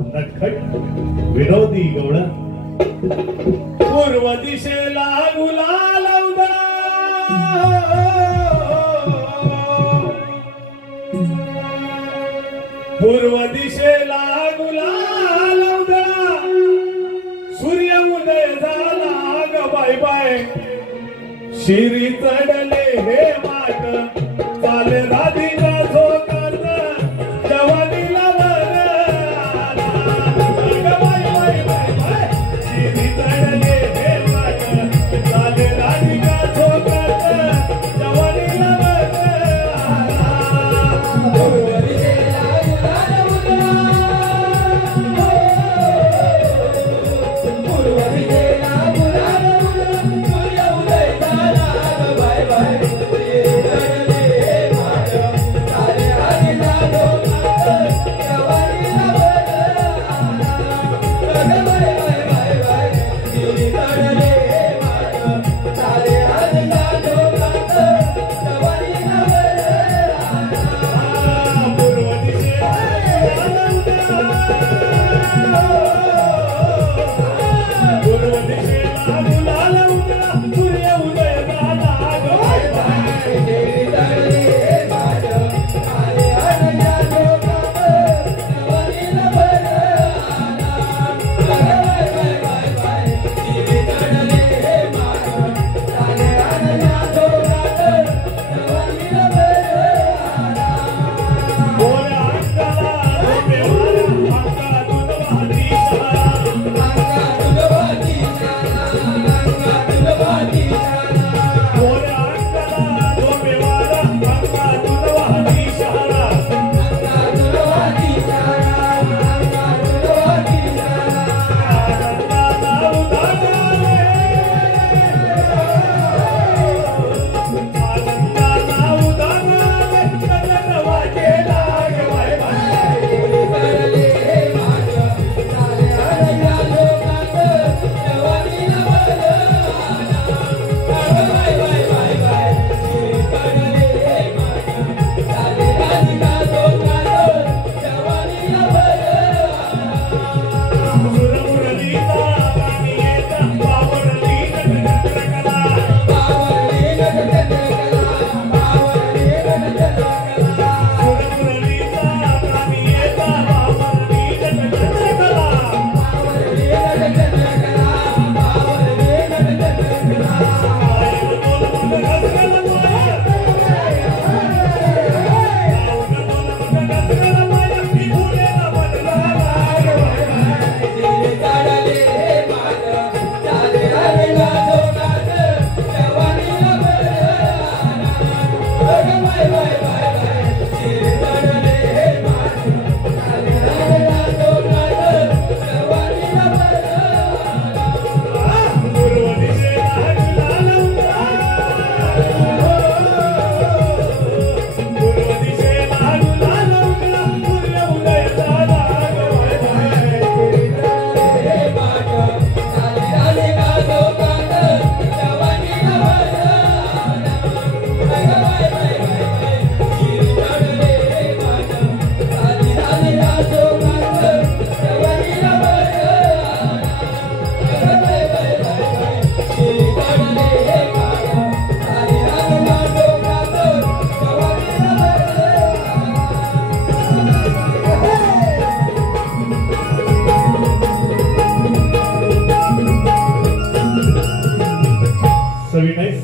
नटखट विनोदी गवळण पूर्व दिशेला गुलाल उधळा पूर्व दिशेला गुलाल उधळा सूर्य उदय झाला ग बाय बाय शिरी चढले हे माट चाले राधिका झोकात जवानीला वर ग बाय बाय बाय बाय शिरी चढले हे माट चाले राधिका झोकात जवानीला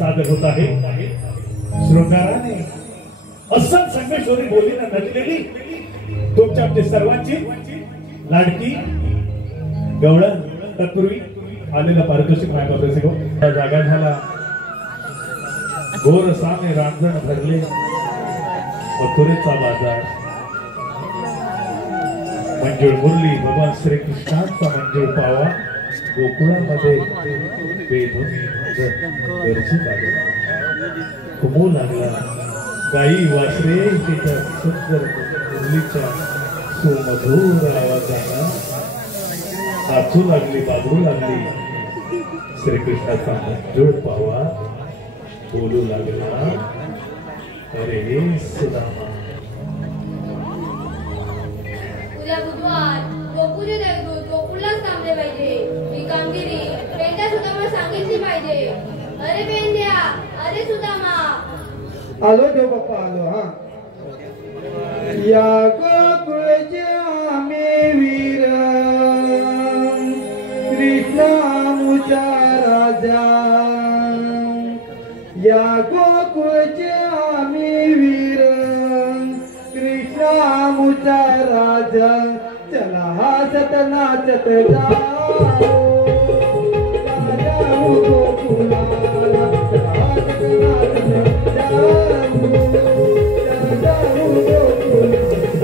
सादर होत आहे शृंगाराने अस्सल संगमेश्वरी बोलीनं नटलेली तुमच्या आमच्या सर्वांची लाडकी गवळण तत्पूर्वी आलेला पारितोषिक मायका जागा झाला गोर सामे रांजण भरले मथुरेचा बाजार मंजूळ मुरली भगवान श्रीकृष्णाचा मंजूळ पावा गोकुळामध्ये कुमू लागला गाई वासरे तिच्या सुंदर मुरलीच्या सुमधुर आवाजानं नाचू लागली बाजू लागली श्रीकृष्णाचा मंजूळ पावा बोलू लागला अरे सुदामा उद्या बुधवार गोकुळ थांबले पाहिजे. ही कामगिरी पेंड्या सुदामा सांगितली पाहिजे. अरे पेंड्या, अरे सुदामा. आलो देव बाप्पा आलो. हा या गोकुळचे आम्ही वीर कृष्णामुचा राजा. या गोकुळचे आम्ही वीर कृष्णामुचा राजा. चला हसत नाचत जाऊ जाऊ गोकुळाला. चला हसत नाचत जाऊ जाऊ गोकुळाला.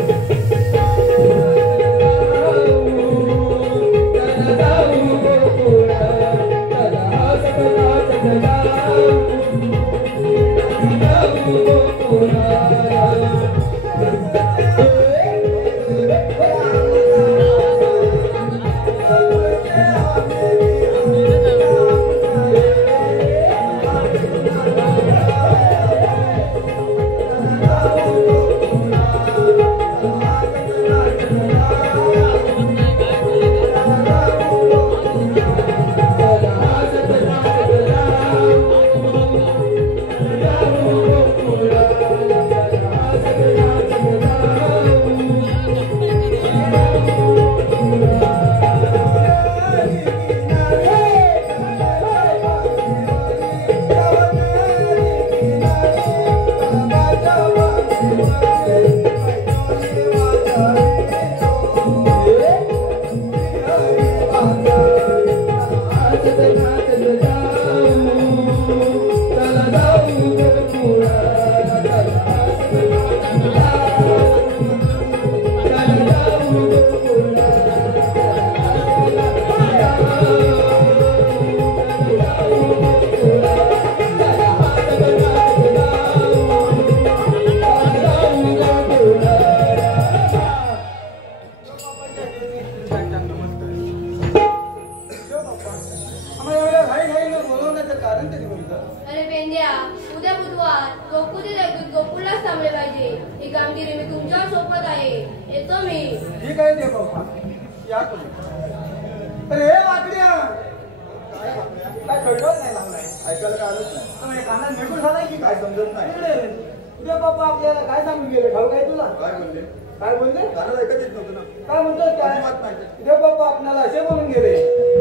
अरे पेंड्या, उद्या बुधवार गोकुळलाच थांबले पाहिजे. ही कामगिरी मी तुमच्यावर सोपत आहे. येतो मी. ठीक आहे देव बाप्पा, या तुम्ही. अरे वाकड्या काय कळलं नाही लागलाय. ऐकायला काय आलंच नाही. तुम्ही कानात मेकून झालाय की काय समजत नाही. उद्या बाप्पा आपल्याला काय सांगून गेले ठाऊ काय तुला? काय बोलले? काय बोलले? कानाला ऐकत येत नव्हतं ना. काय म्हणतोस काय? अजिबात नाही. देव बाप्पा आपल्याला असे बोलून गेले.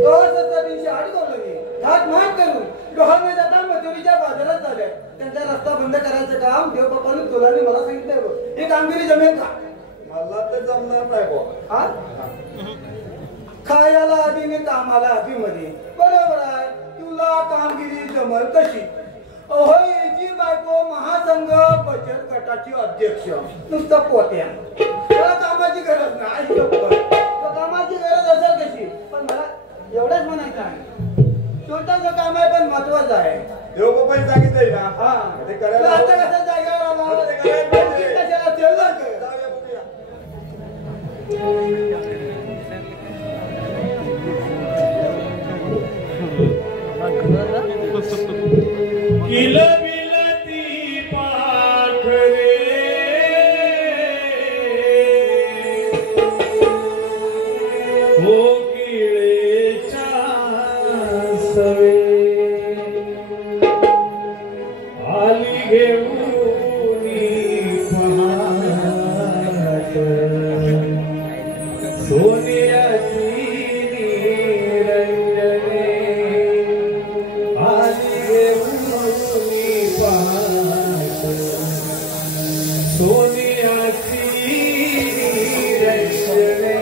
दोहाच्या दिवशी आडी बोलले घाट मार करून डोहामध्ये जाता मजुरीच्या बाजारात झाल्या. त्यांचा रस्ता बंद करायचं काम देव बाप्पाने तुला आणि मला सांगितलंय बघ. ही कामगिरी जमेल का? मला तर जमणार नाही बुवा. हा? खायला आधी आणि कामाला आधी मध्ये. बरोबर आहे. तुला कामगिरी जमल कशी? अहोय याची बायको महासंघ बचत गटाची अध्यक्ष. नुसतं पोत्या. मला कामाची गरज नाही. कामाची गरज असेल कशी? पण मला एवढंच म्हणायचं आहे, छोटंसं काम आहे पण महत्वाचं आहे. देवबापाने सांगितलंय ना. हा ते तू करायला आता कसं जागेवर आला? ते करायला पाहिजे. कशाला ठेवलं का? जाऊया बघूया. किलबिलती पाखरे हो किळेच्या सवे आली घेऊन पहाट सोन्याची निरंजने आली घेऊन पहाट सोन्याची निरंजने.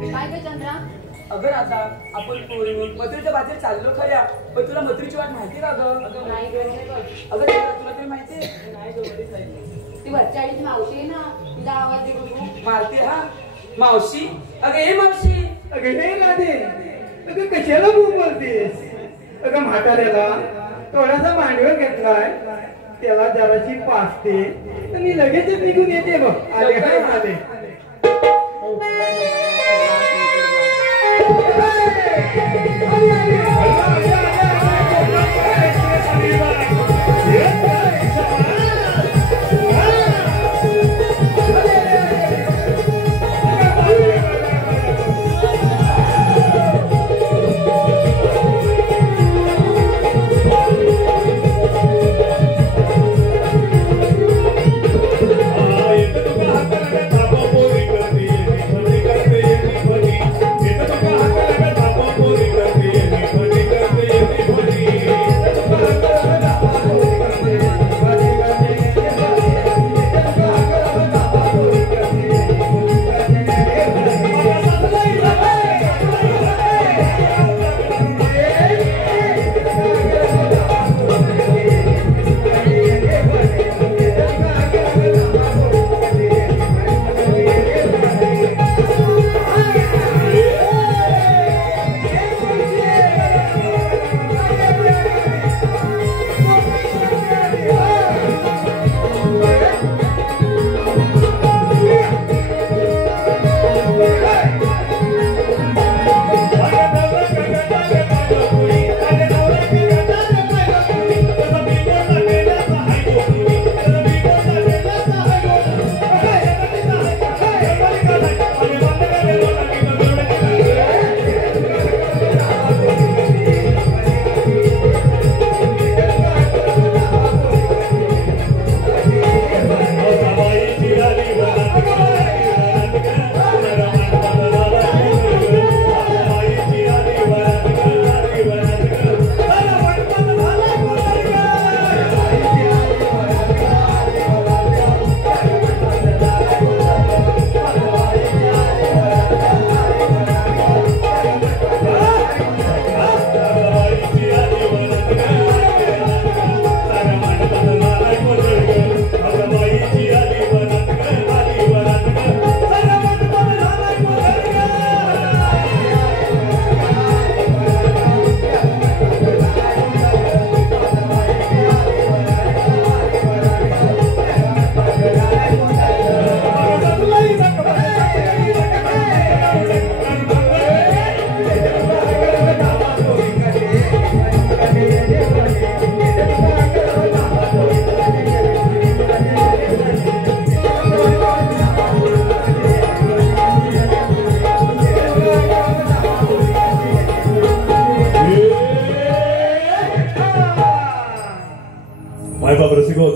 काय ग चंद्रा? अगं राधा, आपण मथुरेच्या बाजूला चाललो खऱ्या, पण तुला मथुरेची वाट माहिती का गं? नाही ग. अगं तुला तरी माहिती? नाही गं, ती वरच्याळीची मावशी आहे ना, तिला आवाज दे बघू. मारते हा मावशी. अगं हे मावशी. अगं हे राधे, अगं कशाला तू बोलतेस? अगं म्हाताऱ्याला थोडासा मांडीवर घेतलाय, त्याला जराशी पाचते आणि लगेचच निघून येते बघ. आले काय आले.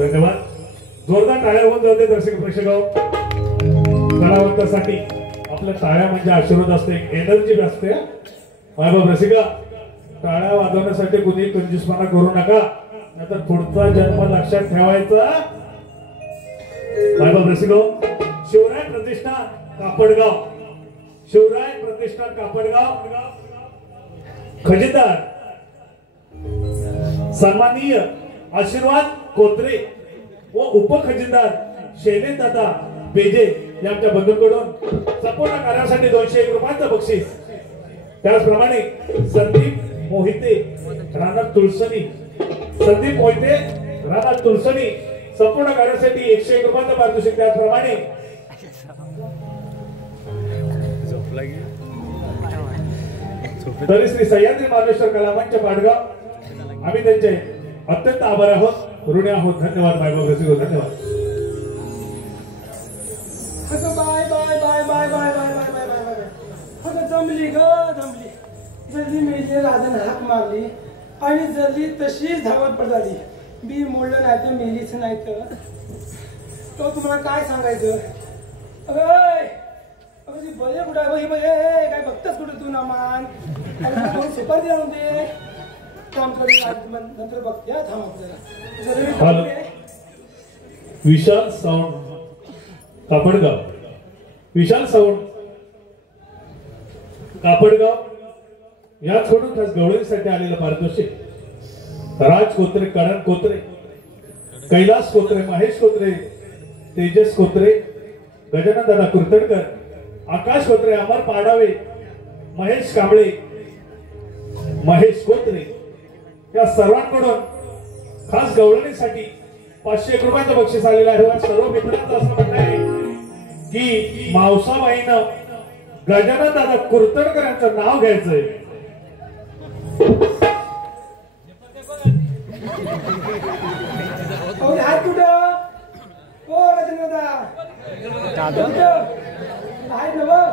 धन्यवाद. जोरदार टाळ्या होऊन जाते दर्शक प्रेक्षक. कलावंतासाठी आपल्या टाळ्या म्हणजे आशीर्वाद असते, एनर्जी असते. मायबाप रसिका, टाळ्या वाजवण्यासाठी कुणी कंजूसपणा करू नका, नाहीतर पुढचा जन्म लक्षात ठेवायचा. मायबाप रसिको, शिवराय प्रतिष्ठान कापडगाव, शिवराय प्रतिष्ठान कापडगाव, खजिनदार सन्माननीय आशीर्वाद कोत्रे व उपखजिनदार शैलेंद्रदादा बेजे या आमच्या बंधूंकडून संपूर्ण कार्यासाठी 201 रुपयांचं बक्षीस. त्याचप्रमाणे संदीप मोहिते राणा तुळसणी, संदीप मोहिते राणा तुळसणी संपूर्ण कार्यासाठी 101 रुपयांचं पारितोषिक. त्याचप्रमाणे तरी श्री सह्याद्री महाराष्ट्र कलामंच पाडगाव, आम्ही त्यांचे अत्यंत आभार आहोत, ऋणी आहोत. धन्यवाद मायबाप रसिको, धन्यवाद. Bye bye bye bye bye bye bye bye bye bye. अगं जमली ग जमली. जल्दी मेली राधाने हाक मारली आणि जल्दी तशीच धावत पडली. बी मोडलं नाही तर मेलीच नाही तर तो तुम्हाला काय सांगायचं. अगं ती बरे कुठं आहे बरे, काय बघताच कुठं तू ना मान सुपारी दिला होते. नंतर बघते थांब. विशाल साऊंड कापडगाव, विशाल साऊंड कापडगाव याचकडून खास गवळणीसाठी आलेलं पारितोषिक राज कोत्रे, करण कोत्रे, कैलास कोत्रे, महेश कोत्रे, तेजस कोत्रे, गजानन दादा कुर्तडकर, आकाश कोत्रे, अमर पाडावे, महेश कांबळे, महेश कोत्रे या सर्वांकडून खास गवळणीसाठी 501 रुपयांचं बक्षीस आलेलं आहे. सर्व मित्रांचं असं म्हणणं आहे की मावसाबाईनं गजानन दादा कुर्तडकर यांचं नाव घ्यायचंय. हात कुठं हो गजानन दादा आहेत ना बघ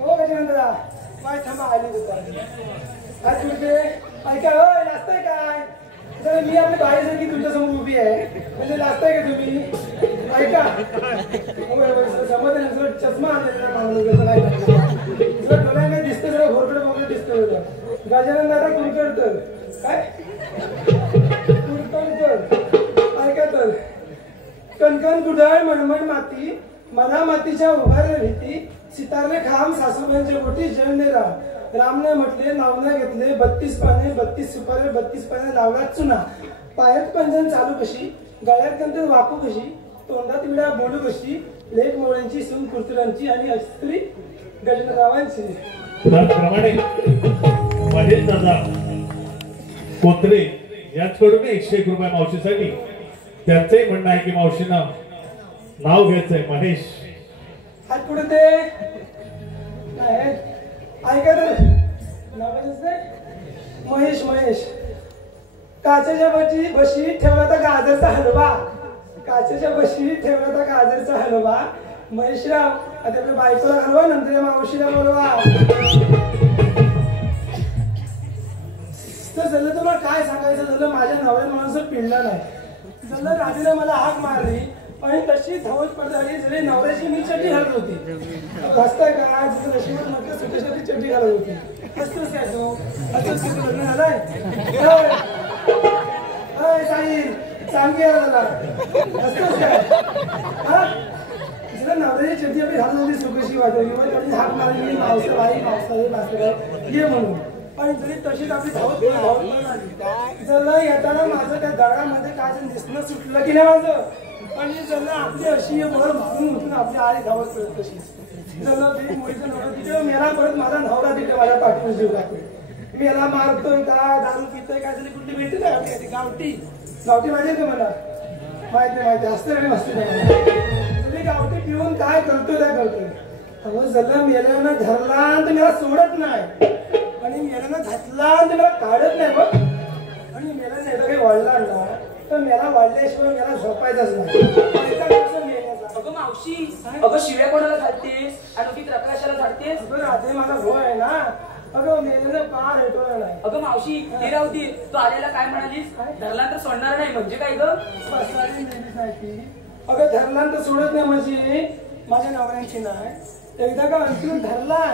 हो गजानन दादा माय थांबा आली होता हात कुठे ऐका होय नाचताय काय तर मी आपली बाई जर की तुमच्या समोर उभी आहे म्हणजे नाचताय का तुम्ही ऐका समज चष्मा आणलेला मागून काय जर डोळ्याने दिसतं जरा घोरकडे वगैरे दिसतं गजानन दादा कुलकर्णी काय ऐका तर कणकण गुडाळ मणमण माती मना मातीच्या उभारल्या भीती सितारले खांब सासूबाईंच्या गोटी जळणे रामने म्हटले नावने घेतले 32 पाने 32 सुपारे 32 पाने लावला चुना पायात पंजन चालू कशी गळ्यात गंतन वाकू कशी तोंडात विडा बोलू कशी लेख मोळ्यांची सून कुर्तुरांची आणि अस्त्री गजनरावांची. त्याचप्रमाणे महेश दादा कोत्रे याचकडून 101 रुपये मावशीसाठी त्यांचंही म्हणणं आहे की मावशीनं नाव घ्यायचंय महेश. हात पुढे ते नाही ऐका तर नाव महेश महेश काचेच्या बशी ठेवला तर गाजरचा हलवा काचेच्या बशी ठेवला तर गाजरचा हलवा महेशराव आता आपल्या बायकोला हलवा नंतर या मावशीला बोलवा. तर झालं तर मला काय सांगायचं झालं माझ्या नवऱ्या माणूस पिळला नाही झालं रात्रीला मला हाक मारली आणि तशी धावत पडली जरी नवऱ्याची मी चड्डी घालत होती हसताय का जसं नशिबात म्हटलं सुटेसाठी चड्डी घालत होती हसतोस काय तू हसतोस की तू लग्न झालंय साहिल सांग की याला हसतोस काय हा जरा नवऱ्याची चड्डी आपली घालत होती सुकशी वाटली मग थोडी हाक मारली मावसा बाई मावसा ये म्हणून आणि जरी तशीच आपली धावत जर येताना माझं त्या दगडामध्ये काय दिसणं सुटलं की नाही माझं आणि जर आपली अशी वर मारून उठून आपली आई धावत करत तशीच जर ते मुलीचं नवरा तिथे मेला परत माझा नवरा तिथे माझ्या पाठवून जीव टाकतोय मेला मारतोय का दारू पितोय काय तरी कुठली भेटते ना गावठी गावठी माहिती आहे मला माहिती जास्त वेळ मस्ती नाही गावठी पिऊन काय करतोय काय करतोय अगं जर मेल्यानं धरला तर मला सोडत नाही आणि मेल्यानं घातला तर मला काढत नाही बघ आणि मेल्यानं एकदा काही वाढला ना तर मला वाढल्याशिवाय मला झोपायचंच नाही. अगं मावशी अगं शिव्या कोणाला घालतेस आणि प्रकाशाला घालतेस अगं रात्री माझा भो आहे ना अगं मेल्यानं पार येतोय नाही. अगं मावशी ते राहू दे तू आलेला काय म्हणालीस धरला तर सोडणार नाही म्हणजे काय ग बसायला नेलीच नाही ती अगं धरला तर सोडत नाही म्हणजे माझ्या नवऱ्यांची नाही एकदा का अंतरून धरला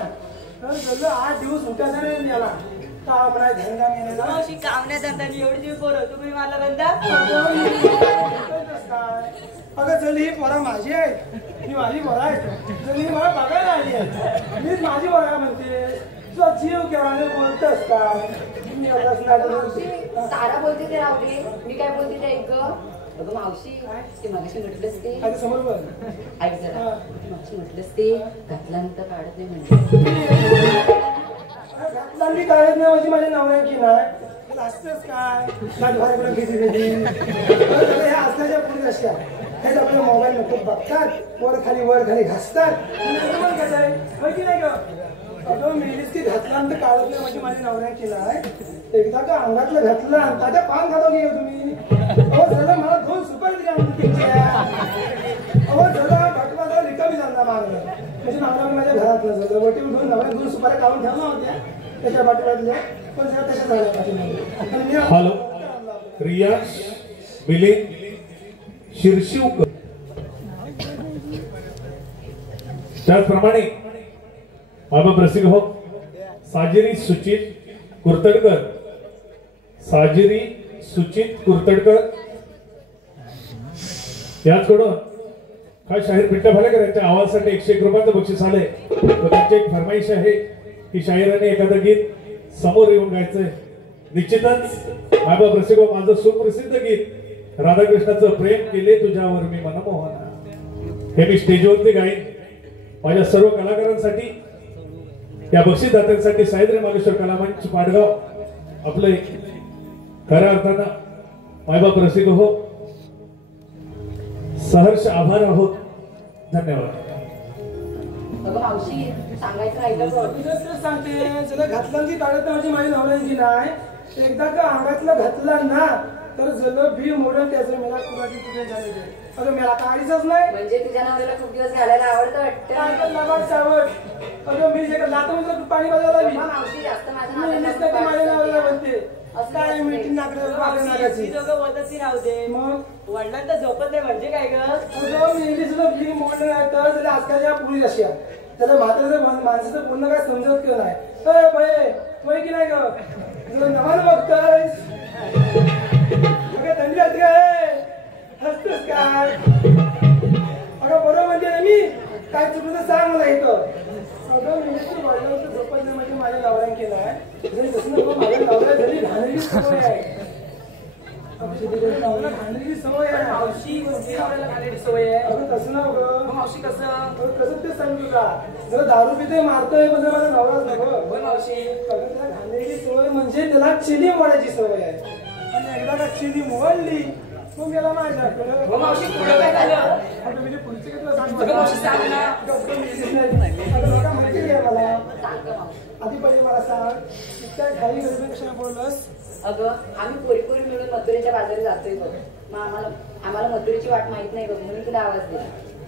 तर जर 8 दिवस उठायचा नाही याला का म्हणा धरला मेलेला मावशी कामण्या धरताना एवढी जीव पोरं तुम्ही मला बंदा अगं चल ही पोरा माझी आहे ही माझी पोरा आहे चल ही मला बघायला आली आहे मीच माझी पोरा म्हणते तुझा जीव केव्हा बोलतोस का तारा बोलते ते राहू दे मी काय बोलते ते ऐक अगं मावशी ते मागाशी म्हटलंच ते आता समोर बोल ऐक जरा मावशी म्हटलंच ते घातल्यानंतर काढत नाही म्हणजे घातला काढत नाही म्हणजे माझ्या नवऱ्याची नाही असतंच काय भारी किती ह्या असण्याच्या पुढे अशा हेच आपल्या मोबाईल नको बघतात वर खाली घासतात की नाही ग अगं मेलीच की घातल्यानंतर काढत नाही म्हणजे माझ्या नवऱ्याची नाही एकदा का अंगातलं घातलं ताज्या पान खातो की तुम्ही अहो झालं मला 2 सुपारी दिल्या अहो झालं भटवा जरा रिकामी झाला मागलं म्हणजे मागला माझ्या घरात झालं वटी उठून नवऱ्या 2 सुपाऱ्या काढून ठेवल्या होत्या त्याच्या बाटव्यातल्या पण जरा तशा झाल्या हॅलो रियाज मिलिंद शिरशिवकर त्याचप्रमाणे बाबा प्रसिद्ध हो साजिरी सुचित कुर्तडकर याचकडून काय शाहीर पिंट्या भालेकर यांच्या आवाजासाठी 101 रुपयांचं बक्षीस आले. त्यांची एक फरमाईश आहे की शाहिराने एखादं गीत समोर येऊन गायचंय. निश्चितच मायबाप रसिको माझं सुप्रसिद्ध गीत राधाकृष्णाचं प्रेम केले तुझ्यावर मी मनमोहन हे मी स्टेजवरती गाईन. माझ्या सर्व कलाकारांसाठी त्या बक्षीसदात्यांसाठी साहित्य मालेश्वर कलामंच पाडगाव आपले खऱ्या अर्थानं मायबाप रसिक हो सहर्ष आभार आहोत. धन्यवाद. अगं मावशी सांगायचं राहिलं बघ. तुझं सांगते जरा घातलं की काढत माझी माझी नवऱ्यांची नाही एकदा का अंगातलं घातलं ना तर जलं भी मोडून त्याचं मला कुणाची तुझे झाले अगं मला काढीच नाही. म्हणजे तुझ्या नवऱ्याला खूप दिवस घालायला आवडतं वाटतं. आवड अगं मी जे लातो म्हणजे पाणी बजावला मी मावशी जास्त माझ्या नावाला म्हणते काय मीटिंग नाकाची दोघं वदती राहते मग वडिलांना झोपत नाही म्हणजे काय ग अगं मी सुद्धा फ्री मोडलं नाही तर आजकालच्या पुरी अशा त्याला म्हाताऱ्याचं माणसाचं पूर्ण काय समजत किंवा नाही भय वय की नाही ग तुला नवानं बघताय अगं थंडी असते काय हसतोस काय अगं बरोबर म्हणजे ना मी काय चुकलं तर सांग मला इथं. अगं मी वडिलांचं झोपत नाही म्हणजे माझ्या नवऱ्याने केलं आहे जरी तसं माझ्या नवऱ्या जरी घाणेरी सवय आहे घाणेरी सवय आहे मावशी नवऱ्याला घालायची सवय आहे. अगं तसं ना मग मावशी कसं कसं ते सांगतो का जरा दारू पितोय मारतोय म्हणजे माझा नवराच नको. होय मावशी अगं त्याला घाणेरी सवय म्हणजे त्याला चिली मोडायची सवय आहे आणि एकदा का चिली मोडली मग मला माझ्याकडं हो मावशी पुढं काय झालं आता म्हणजे पुढचं काय तुला सांग अगं मावशी सांग ना. आता बघा माहिती आहे मला आधी पहिले मला सांग इतक्या घाई गरबे कशा बोललंस. अगं आम्ही पोरी पोरी मिळून मथुरेच्या बाजारी जातोय बघ. मग आम्हाला मथुरेची वाट माहित नाही बघ म्हणून तुला आवाज दिला.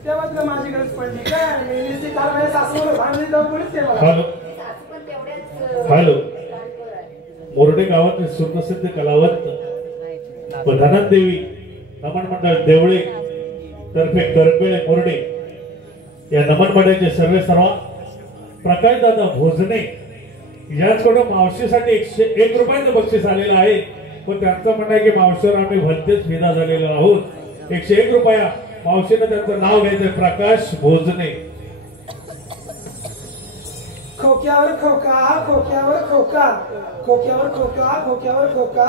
तेव्हा तुला माझी गरज पडली काय मी काल माझ्या सासूला भांडली तर कोणीच ते मला हॅलो सासू पण तेवढ्याच हॅलो गाडीवर आहे. मोरडे गावातील सुप्रसिद्ध कलावंत प्रधानात देवी नमन मंडळ देवळे तर्फे करपेळे मोरडे या नमन मंडळाचे सर्व प्रकाशदादा भोजने याचकडून मावशीसाठी 101 रुपयाचं बक्षीस आलेलं आहे. पण त्यांचं म्हणणं आहे की मावशीवर आम्ही भलतेच फिदा झालेलो आहोत. 101 रुपया मावशीनं त्यांचं नाव घ्यायचंय प्रकाश भोजने. खोक्यावर खोका खोक्यावर खोका खोक्यावर खोका खोक्यावर खोका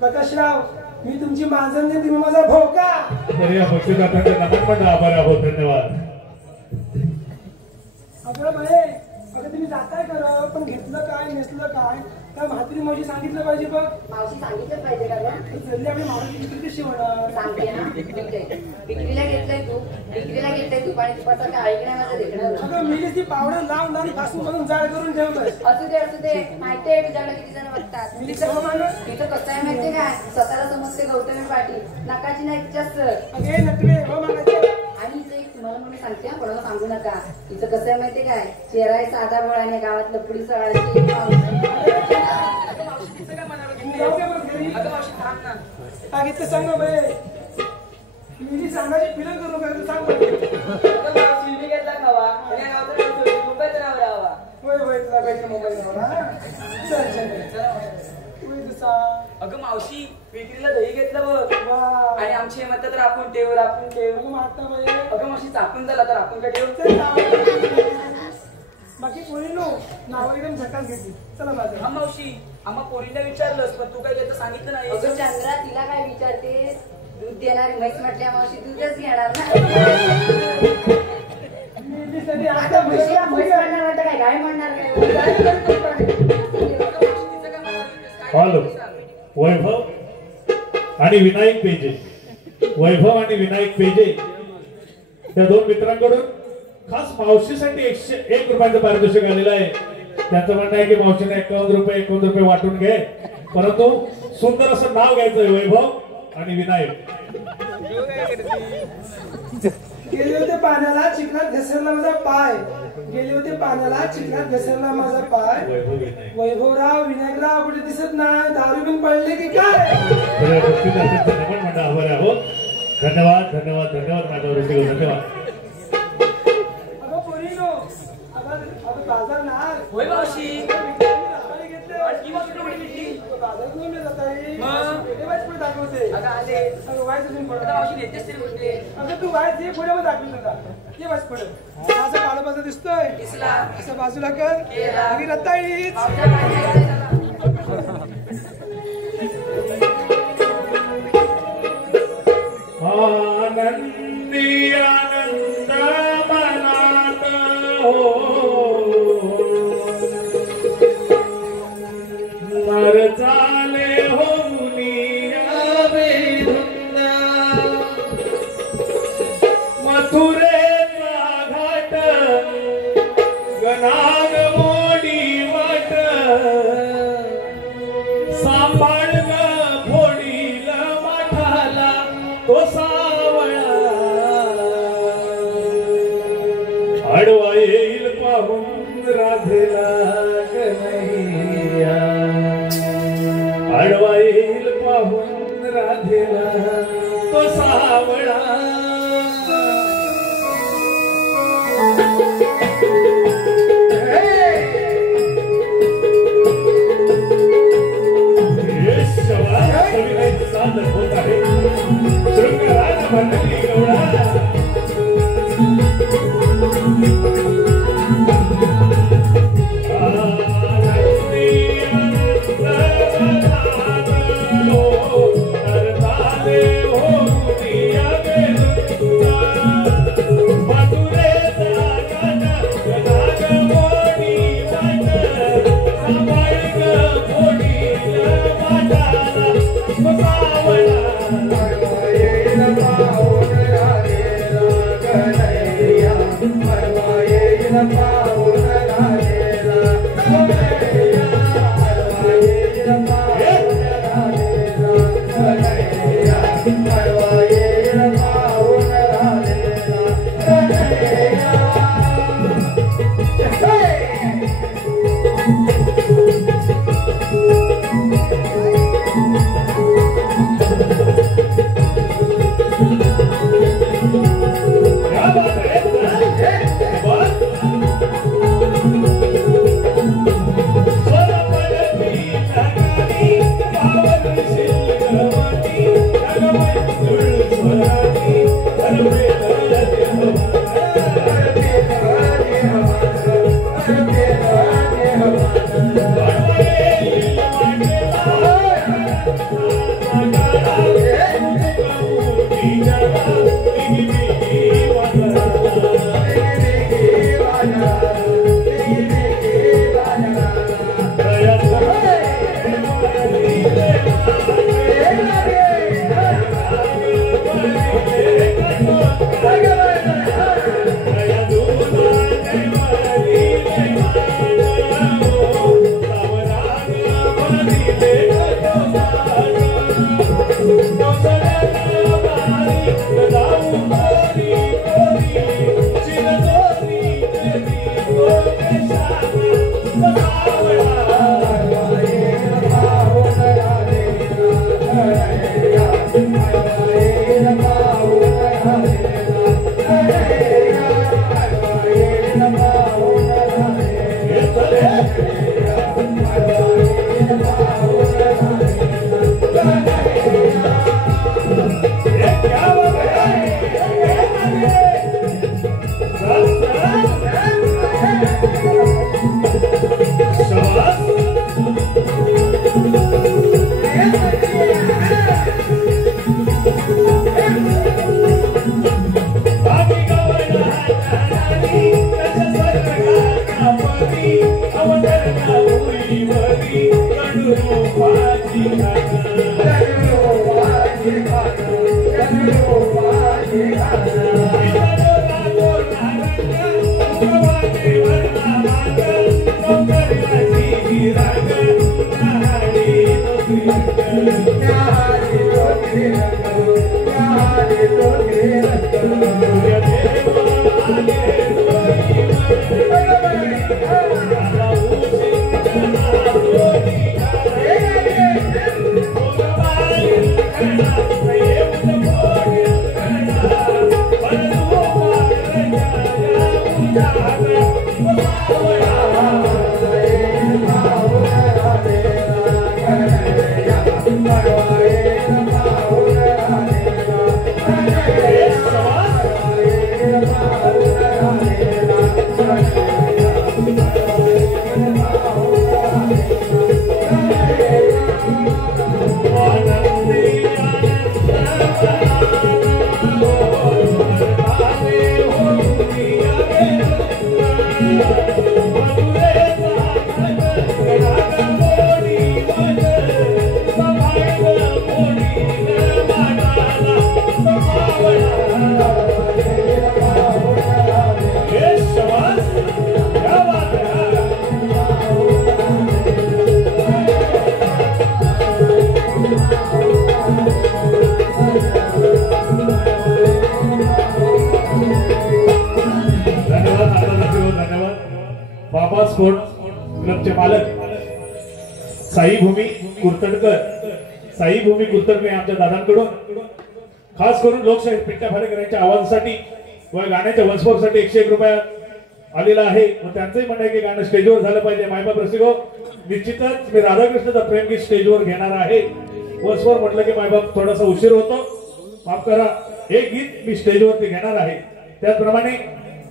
प्रकाशराव मी तुमची मांजर नाही तुम्ही माझा भोका. तर या बक्षीसदात्यांचे नमन मंडळ आभार आहोत. धन्यवाद. अगं बाई अगं तुम्ही जाताय खरं पण घेतलं काय नेसलं काय त्या म्हात्री मावशी सांगितलं पाहिजे बघ. मावशी सांगितलं पाहिजे का गं? जल्दी आपली मावशी विक्री कशी होणार. सांगते ना विक्रीला घेतलंय तू आणि तुपासारखं ऐकण्या माझं देखणं. अगं मी ती पावडर लावून लावून पासून पासून जाळ करून ठेवलंय. असू दे माहितीये तुझ्याकडे किती जण बघतात. मी सर्व माणूस तिथं कसं आहे माहितीये काय स्वतःला समजते गौतमी पाटील नकाची नाही तिच्याच अगे नटवे हो मागायचं. आणि इथं एक तुम्हाला म्हणून सांगते कोणाला सांगू नका. तिचं कसं आहे माहितीये काय चेहरा आहे साधा बोळा आणि गावात लपडी सळाची. जाऊ दे बघ घरी. अगं मावशी थांब ना. अगे ते सांग बाई मी सांगायची फिरत करू काय तू सांग बघ. अगं मावशी मी घेतला खावा आणि या गावाचं नाव ठेवलं, मुंबईचं नाव राहावा. होय होय तुला काहीतरी मोबाईल नव्हता. चल चल होय तुझा अगं मावशी विक्रीला दही घेतलं बघ वा आणि आमची म्हणतात तर आपण ठेव अगं मागता बाई अगं मावशी चापून झाला तर आपण काय ठेव. चल नाव. बाकी कोणी नो नाव एकदम झकास घेतली. चला माझं हा मावशी आम्हा पोरीला विचारलंस पण तू काय घेतं सांगितलं नाही. अगं चंद्रा तिला काय विचारते दूध देणारी म्हैस म्हटल्या मावशी दूधच घेणार ना. मी सगळी आता म्हशी म्हैस म्हणणार म्हणतं काय गाय म्हणणार काय. हॅलो वैभव आणि विनायक पेजे वैभव आणि विनायक पेजे त्या दोन मित्रांकडून खास मावशीसाठी 101 रुपयाचं पारितोषिक आलेलं आहे. त्यांचं म्हणणं आहे की मावशीने 51 रुपये वाटून घे परंतु सुंदर असं नाव घ्यायचं वैभव आणि विनायक. गेले होते पाण्याला चिखलात घसरला माझा पाय गेले होते पाण्याला चिखलात घसरला माझा पाय. वैभव विनायक वैभवराव विनायकराव कुठे दिसत नाही दारू बिन पडले की काय. तर या बक्षीसदात्यांचे नमन मंडळ आभार आहोत. धन्यवाद धन्यवाद धन्यवाद माझ्या वृत्तीवर धन्यवाद. अगं पोरीनो अगं बाजार ना होय मावशी घेतले आणि किंवा कुठे भेटली? बाजार घेऊन मी जाताय मग? वाईट पुढे दाखवते. अगं आले अगं वाईट अजून आता पडत मावशी नेतेच तरी कुठले अगं तू वाईट ये पुढे मग दाखवी तुला ये बस पड माझं काळं बाजू दिसतोय दिसला. असं बाजूला कर केला. आणि रताळीच मावच्या बाहेर चला. आनंदी आनंद मनात हो नर चाले हो मुनिया बेधुंदा मथुरेचा घाट गणाग मोडी वाट मालक साईभूमी कुर्तडकर आमच्या दादांकडून खास करून लोकशाही पिंट्या फाडेकर यांच्या आवाजासाठी व गाण्याच्या वंशपोरसाठी 101 रुपया आलेला आहे व त्यांचंही म्हणणं आहे की गाणं स्टेजवर झालं पाहिजे. मायबाप रसिको, निश्चितच मी राधाकृष्णाचा प्रेमगीत स्टेजवर घेणार आहे. वंशपोर म्हटलं की मायबाप थोडासा उशीर होतो, माफ करा. हे गीत मी स्टेजवरती घेणार आहे. त्याचप्रमाणे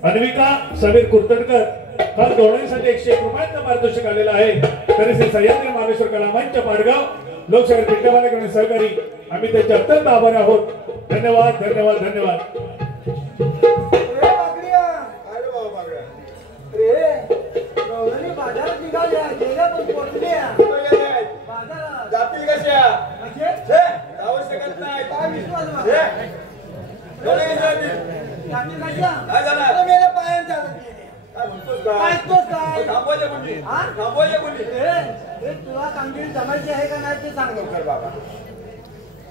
अन्विका समीर कुर्तडकर खास गवळणीसाठी 101 रुपयांचा पारितोषिक आलेला आहे. तरी श्री सह्याद्री महाबळेश्वर कला मंच पाडगाव लोकशाही पिंट्या फाडेकर सहकारी आम्ही त्यांचे अत्यंत आभारी आहोत. धन्यवाद धन्यवाद धन्यवाद. बाजारात निघाल्या गेल्या पण पोहोचल्या जातील कशा जाऊ शकत नाही. काय विश्वास काय झालं? मेरे पायान चालत काय थांबवायच्या कोणी थांबवायच्या कोणी तुला कामगिरी जमायची आहे का नाही ते सांग लवकर बाबा.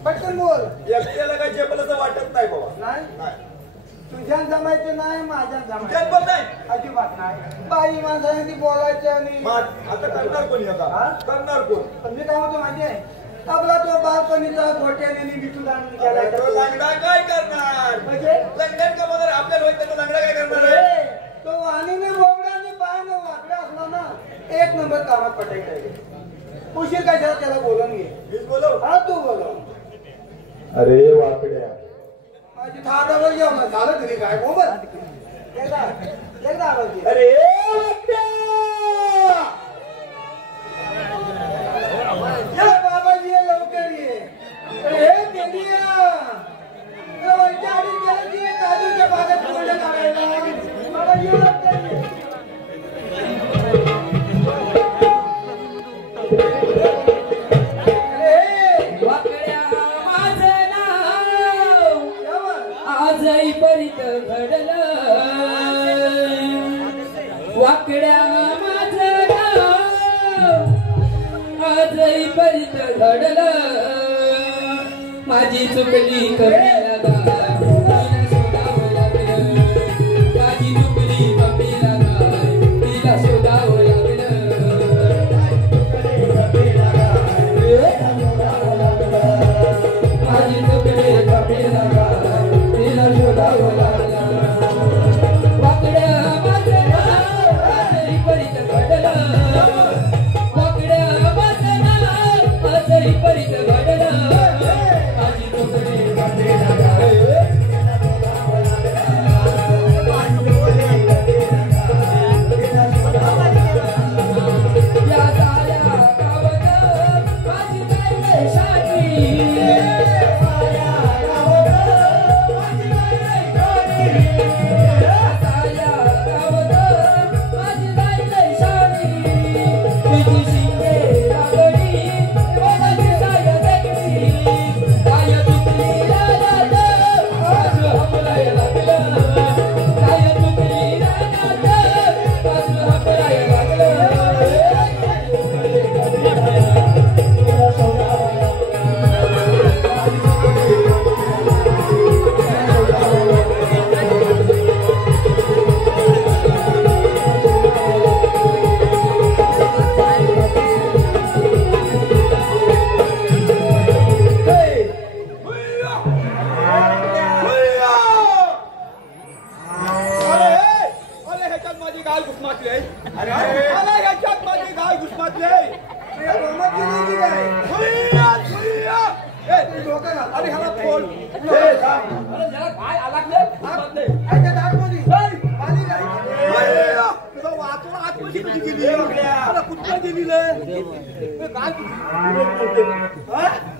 पटकन बोल. एकट्याला काय झेपलं वाटत नाही बाबा. नाही तुझ्यान जमायचं नाही, माझ्या तुझ्यात पण नाही अजिबात नाही. बाई माणसाने ती बोलायचं आणि आता करणार कोणी आता करणार कोण? पण मी काय म्हणतो माहिती आहे, आपला तो बालपणीचा गोट्याने विटूदान केला. लंगडा काय करणार म्हणजे लंगड्यात का बघा आपल्या रोहित लंगडा काय करणार आहे? तो वाणीने बोबडाने पायाने वाकडा असला ना 1 नंबर कामात पटायचं. उशीर कशाला त्याला बोलून घे. मीच बोलव. हा तू बोलव. अरे वाकड्या माझी थाटावर जेवण झालं तरी काय मोबाईल एकदा आवाज दे. अरे बाबाजी ये लवकर ये. अरे तेलिया वरच्या आडीत गेलं की काजूच्या बागेत कोंडे काढायला. बाबा ये लवकर ये. आजही परित घडलं वाकड्या माझं नाव, आजही परित घडलं माझी चुकली कमी लागा शोधावं लागलं, माझी चुकली कमी लागा तिला शोधावं लागलं, माझी चुकली कमी लागा शोधावं लागलं. वाकड्या माझं नाव आजही परित घडलं, वाकड्या माझं नाव आजही परित घडलं माझी चुकली कमी लागा या साऱ्या गावात माझी काय शादी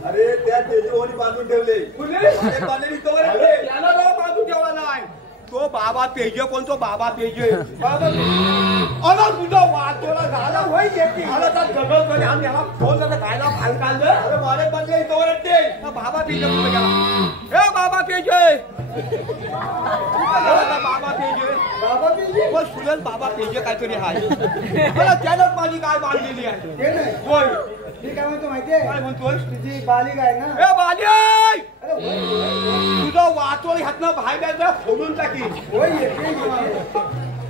अरे त्या तेलीओनी बांधून ठेवले त्याला बांधून ठेवला नाही. तो बाबा पेजे कोण? तो बाबा पेजे अरे तुझा वाटोला झाला होय येते आला तर जगल कोणी आम्ही याला फोन करता खायला फाल काढलं. अरे मारे बनले इथं वाटते बाबा पेजे कुठे गेला? ए बाबा पेजे बाबा पेजे पण सुलन बाबा पेजे काहीतरी आहे. मला त्यालाच माझी काय बांधलेली आहे ते नाही. होय मी काय म्हणतो माहितीये, काय म्हणतोय? तुझी बालिक आहे ना. ए बाली तुझं वाटोळ ह्यातनं बाहेर द्यायचं फोडून टाकी. होय येते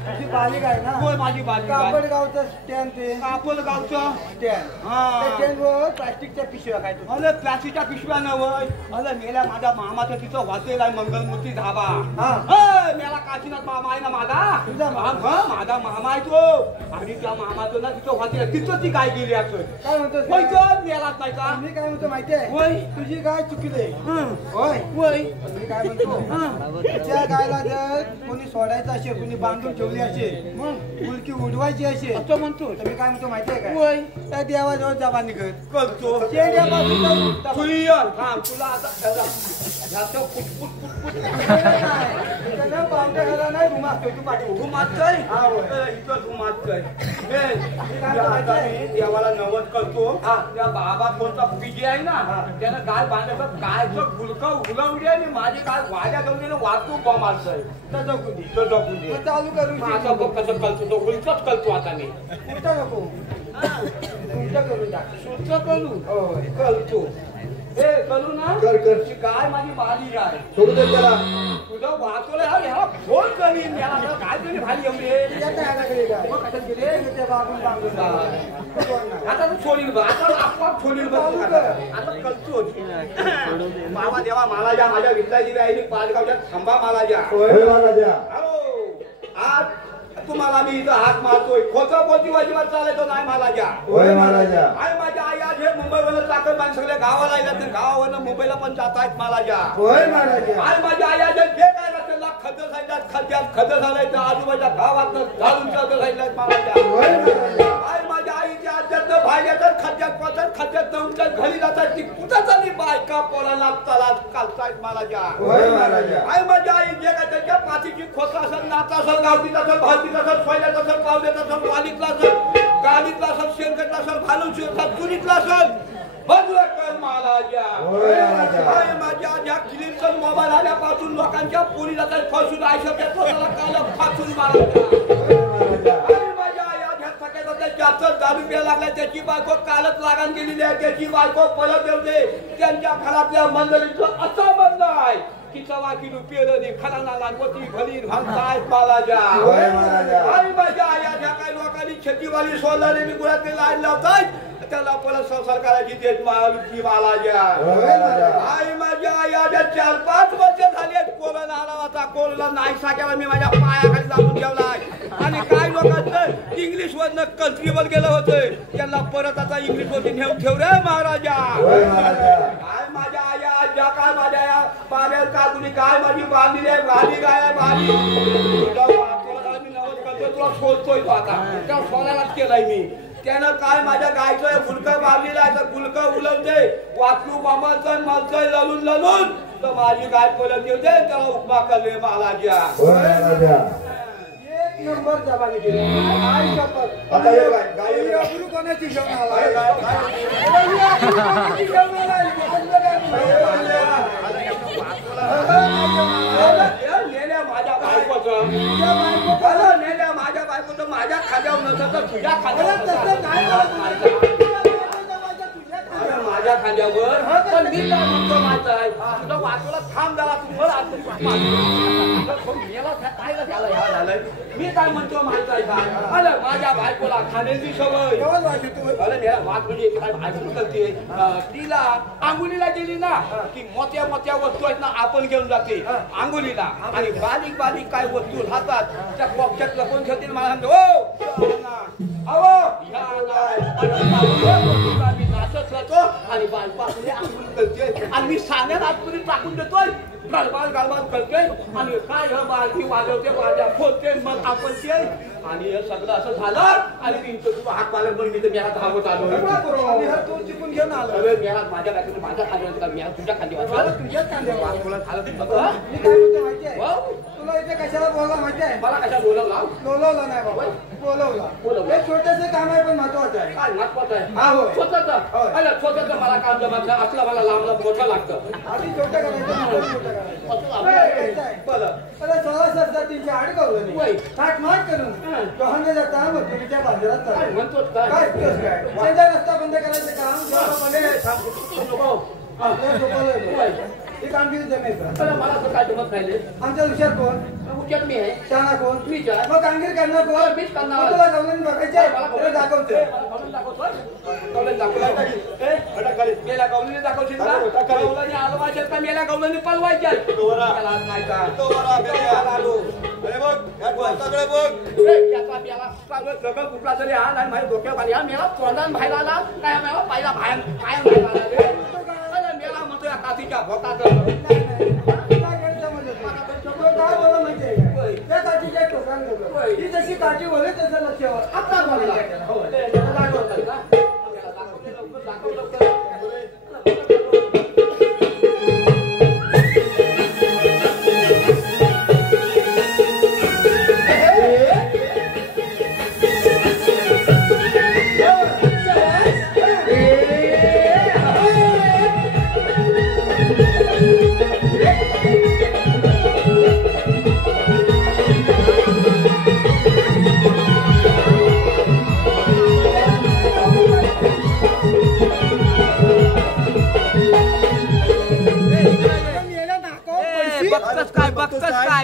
तुझी बालिक आहे ना होय माझी बालिक आहे. कापडगावचं स्टँड ते कापडगावचं स्टँड हा. त्या स्टँडवर प्लास्टिकच्या पिशव्या काय तू अरे प्लास्टिकच्या पिशव्या नवय अरे मेल्या माझ्या मामाचं तिथं हॉटेल आहे मंगलमूर्ती धाबा हा. मेला काशीनाथ मामा आहे ना माझा तुझा मामा? हा, माझा मामा आहे तो आणि त्या मामाचं ना तिथं हॉटेल आहे तिथं ती काय गेली असं काय म्हणतो मेलाच नाही का मी काय म्हणतो माहिती आहे होय. तुझी गाय चुकली हं. होय होय मी काय म्हणतो त्या गायला जर कोणी सोडायचं असेल कोणी बांधून ठेवली असेल मग उलकी उडवायची असेल असं म्हणतो तर मी काय म्हणतो माहिती आहे होय. काय त्या देवाजवळ जबा निघत करतो शेंड्यापासून तर उठता. सुयन थांब तुला आता ह्याचं पुटपुट पुटपुट नाही. त्यानं पावट्या घाला नाही रुमाल तू पाठवू घुमाचय हा, होय. इथं घुमाचय आता मी देवाला नवद करतो त्या बाबा कोणता पिजी आहे ना त्यानं गाय बांधायचं गायचं गुलकं उलवली आणि माझी गाय वाड्या जाऊन वाहतूक बॉम्ब असतंय तर जगू दे तर जगू दे मग चालू करू माझा बघ कसं करतो तो उलटच करतो आता मी उलटा नको उलटा करून टाक सुच करू होय. करतो हे करू ना कर. ती गाय माझी बाली गाय सोडू दे त्याला तुझं वाचवलं ह्याला फोन करीन याला काय तरी भाली एवढे येता ह्याला गेली गाय. मग कशात गेले ते बाबून बांधून टाक. आता तू सोडील बघ आता आपोआप सोडील बघ आता कळतो मामा देवा मला ज्या माझ्या विद्याजी राहिली पाचगावच्या थांबा मला ज्या हॅलो आज तुम्हाला मी इथं हात मारतोय खोटं पोती वाजीवात चालायचं नाही मला ज्या आई माझ्या आई आज हे मुंबईवरनं चाकण मान सगळ्या गावाला येतात आणि गावावरनं मुंबईला पण जात आहेत मला ज्या आई माझ्या आई आज जे काय रस्त्याला खतं सांगितल्यात खतं झालंय तर आजूबाजूच्या गावात झाडून सांगितल्यात मला ज्या आई माझ्या आईच्या आज्यात भाज्यात खद्यात तुमच्या घरी जातात ती कुठं चालली बायका पोराला चला कालतायत मला ज्या आई माझ्या आई जे काय त्याच्या पाठीची खोचा असेल नाचा असेल गावतीत असेल भावतीत असेल सोयल्यात असेल पावल्यात असेल वालीतला असेल गाडीतला असेल शेणकटला असेल घालून शिरतात चुरीतला असेल बदला कर मला ज्या माझ्या ज्या क्लिपचा मोबाईल आल्यापासून लोकांच्या पोरी जातात फसून आयुष्यात स्वतःला काल फासून मला जास्त दारू प्यायला लागला त्याची बायको कालच लागान गेलेली आहे त्याची बायको परत येते त्यांच्या घरातल्या मंडळीचं असं म्हणणं आहे की सवा किलो पेरणी खराना लागवती भली भांगतायत मला ज्या आई माझ्या आया ज्या काही लोकांनी शेतीवाली सोलारी गुळातली लाईन लावतात त्याला परत संसार करायची देत मालकी मला ज्या आई माझ्या आया ज्या 4-5 वर्ष झाली कोरोना आला होता कोरोना नाही साक्याला मी माझ्या पायाखाली जाऊन ठेवलाय आणि काही लोकांचं इंग्लिश वरनं कंट्रीवर गेलं होतं त्यांना परत आता इंग्लिश वरती नेऊन ठेव रे महाराजा आई माझ्या आया ज्या काय माझ्या बागेत काकुनी काय माझी बांधली आहे बाली गाय आहे बाली मी नवस करतोय तुला शोधतोय तो आता त्या सोन्यालाच केलाय मी त्यानं काय माझ्या गायचं गुलकं बांधलेलं आहे तर गुलकं उलवते वाचलू बाबाचं मलचंय ललून तर माझी गाय परत येते त्याला उपमा करले मला ज्या एक नंबर जबानी केली आई शपथ आता हे गाय गुरु कोणाची घेऊन आला नेल्या माझ्या बायकोचं नेल्या माझ्या बायकोचं माझ्या खाद्यावर नसतं तर तुझ्या खाद्यावर माझ्या खांद्यावर पण मी काय म्हणतो माझं आहे तुझा वाचला थांब झाला तुम्हाला झालंय मी काय म्हणतो माहित आहे का अरे माझ्या बायकोला खाण्याची सवय अरे मेरा वाट म्हणजे काय बायको करते तिला आंघोळीला गेली ना की मोठ्या मोठ्या वस्तू आहेत ना आपण घेऊन जाते आंघोळीला आणि बारीक बारीक काय वस्तू राहतात त्या पक्षात लपून ठेवतील मला सांगतो नाचत राहतो आणि बालपासून आंघोळी करते आणि मी सान्यात आतमध्ये टाकून देतोय गालबाल करते आणि काय बालकी वाजवते माझ्या फोडते मग आपण ते आणि हे सगळं असं झालं आणि मी इथं तुला हात मारलं म्हणून मी तर मेळा धावत आलो तू चिकून घेऊन आलो मेळा माझ्या बायकोने माझ्या खांद्यावर का मेळा तुझ्या खांद्यावर तुझ्याच खांद्यावर तुला झालं मी काय म्हणतो माहिती आहे तुला इथे कशाला बोलला माहिती आहे मला कशा बोलवला बोलवलं नाही बाबा बोलवलं हे छोटंसं काम आहे पण महत्वाचं आहे काय महत्वाचं आहे हा होय स्वतःच अरे स्वतःच मला काम जमत नाही असलं मला लांब मोठं लागतं आधी छोटं करायचं अरे 16 अडकवलं नाही थाटमाट करून गहने जाता मजुरीच्या बाजारात म्हणतो काय शेजार रस्ता बंद करायचं काम आपल्या सोपवलंय हे कामगिरी जमेल का? अरे मला असं काय जमत नाही रे. आमचा हुशार कोण? हुशार मी आहे. शहाणा कोण? मीच आहे. मग कामगिरी करणार कोण? मीच करणार. मग तुला गवलन बघायचे तुला दाखवतोय. गवलन दाखवतोय. गवलन दाखवतोय. मेला गवलनी दाखवशील का? गवलनी आलवायचे का मेला गवलनी पळवायचे? त्याला आज नाही का? याचा मेला सगळं कुठला तरी हा नाही माझ्या डोक्यावर आली. हा मेला तोंडान बाहेर आला काय मेला पाहिला बाहेर बाहेर आला रे. अरे मेला म्हणतोय काठीच्या भोकात. तुला गैरसमज होतो. तो काय बोलला माहितीये का? त्या काठीच्या टोकान गेलो. ही जशी काठी बोले तसं लक्षावर. आता बोलला. त्याला दाखवतोय का? त्याला दाखवतोय लवकर दाखव लवकर.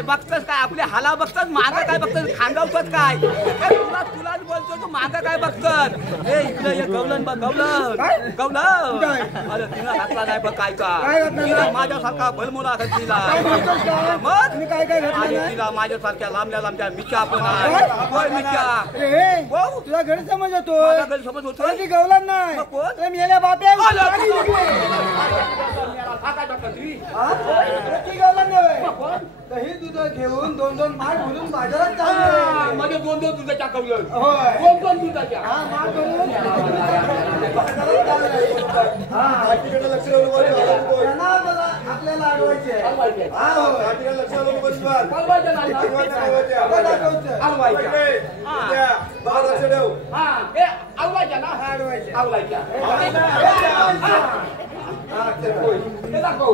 बघतच काय आपले हाला बघतात मागा काय बघतात खांदावतात काय तुलाच बोलतो तू मागा काय बघतात ए इकडे ये गवलन बघ गवलन गवलन अरे तिला घातला नाही बघ काय का माझ्यासारखा भलमोला घातलीला मग काय काय घातलं तिला माझ्यासारख्या लांबल्या लांबल्या मिच्या पण आहे मिच्या तुला गैरसमज होतो. माझा गैरसमज होतो ती गवलन नाही ते मेल्या बाप्या ती गवलन नव्हे. दही दूध घेऊन दोन दोन माठ भरून बाजारात चालले. म्हणजे दोन दोन दुधाच्या कवलं होय. दोन दोन दुधाच्या हा माठ भरून बाजारात चालले. हा त्यांना मला आपल्याला अडवायचे. हा होय. पळवायचं नाही आता दाखवतोय. हा हे आवलायच्या ना अडवायचे. आवलायच्या हा चल होय. हे दाखव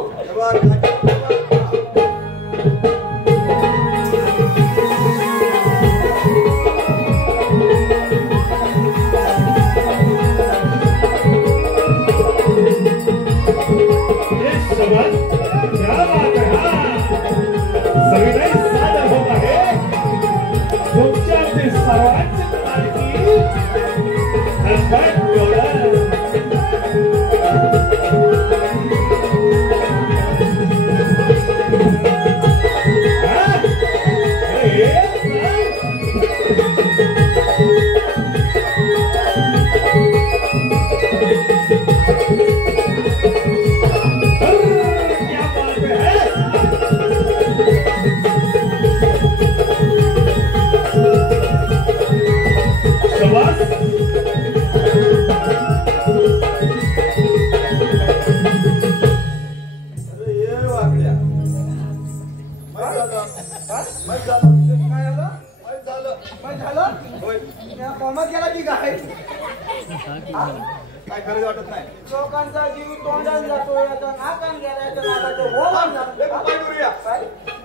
काय खरं वाटत नाही. लोकांचा जीव तोंडात जातोय आता नाकान गेलाय नाकाचं होवान जातोय. काय करूया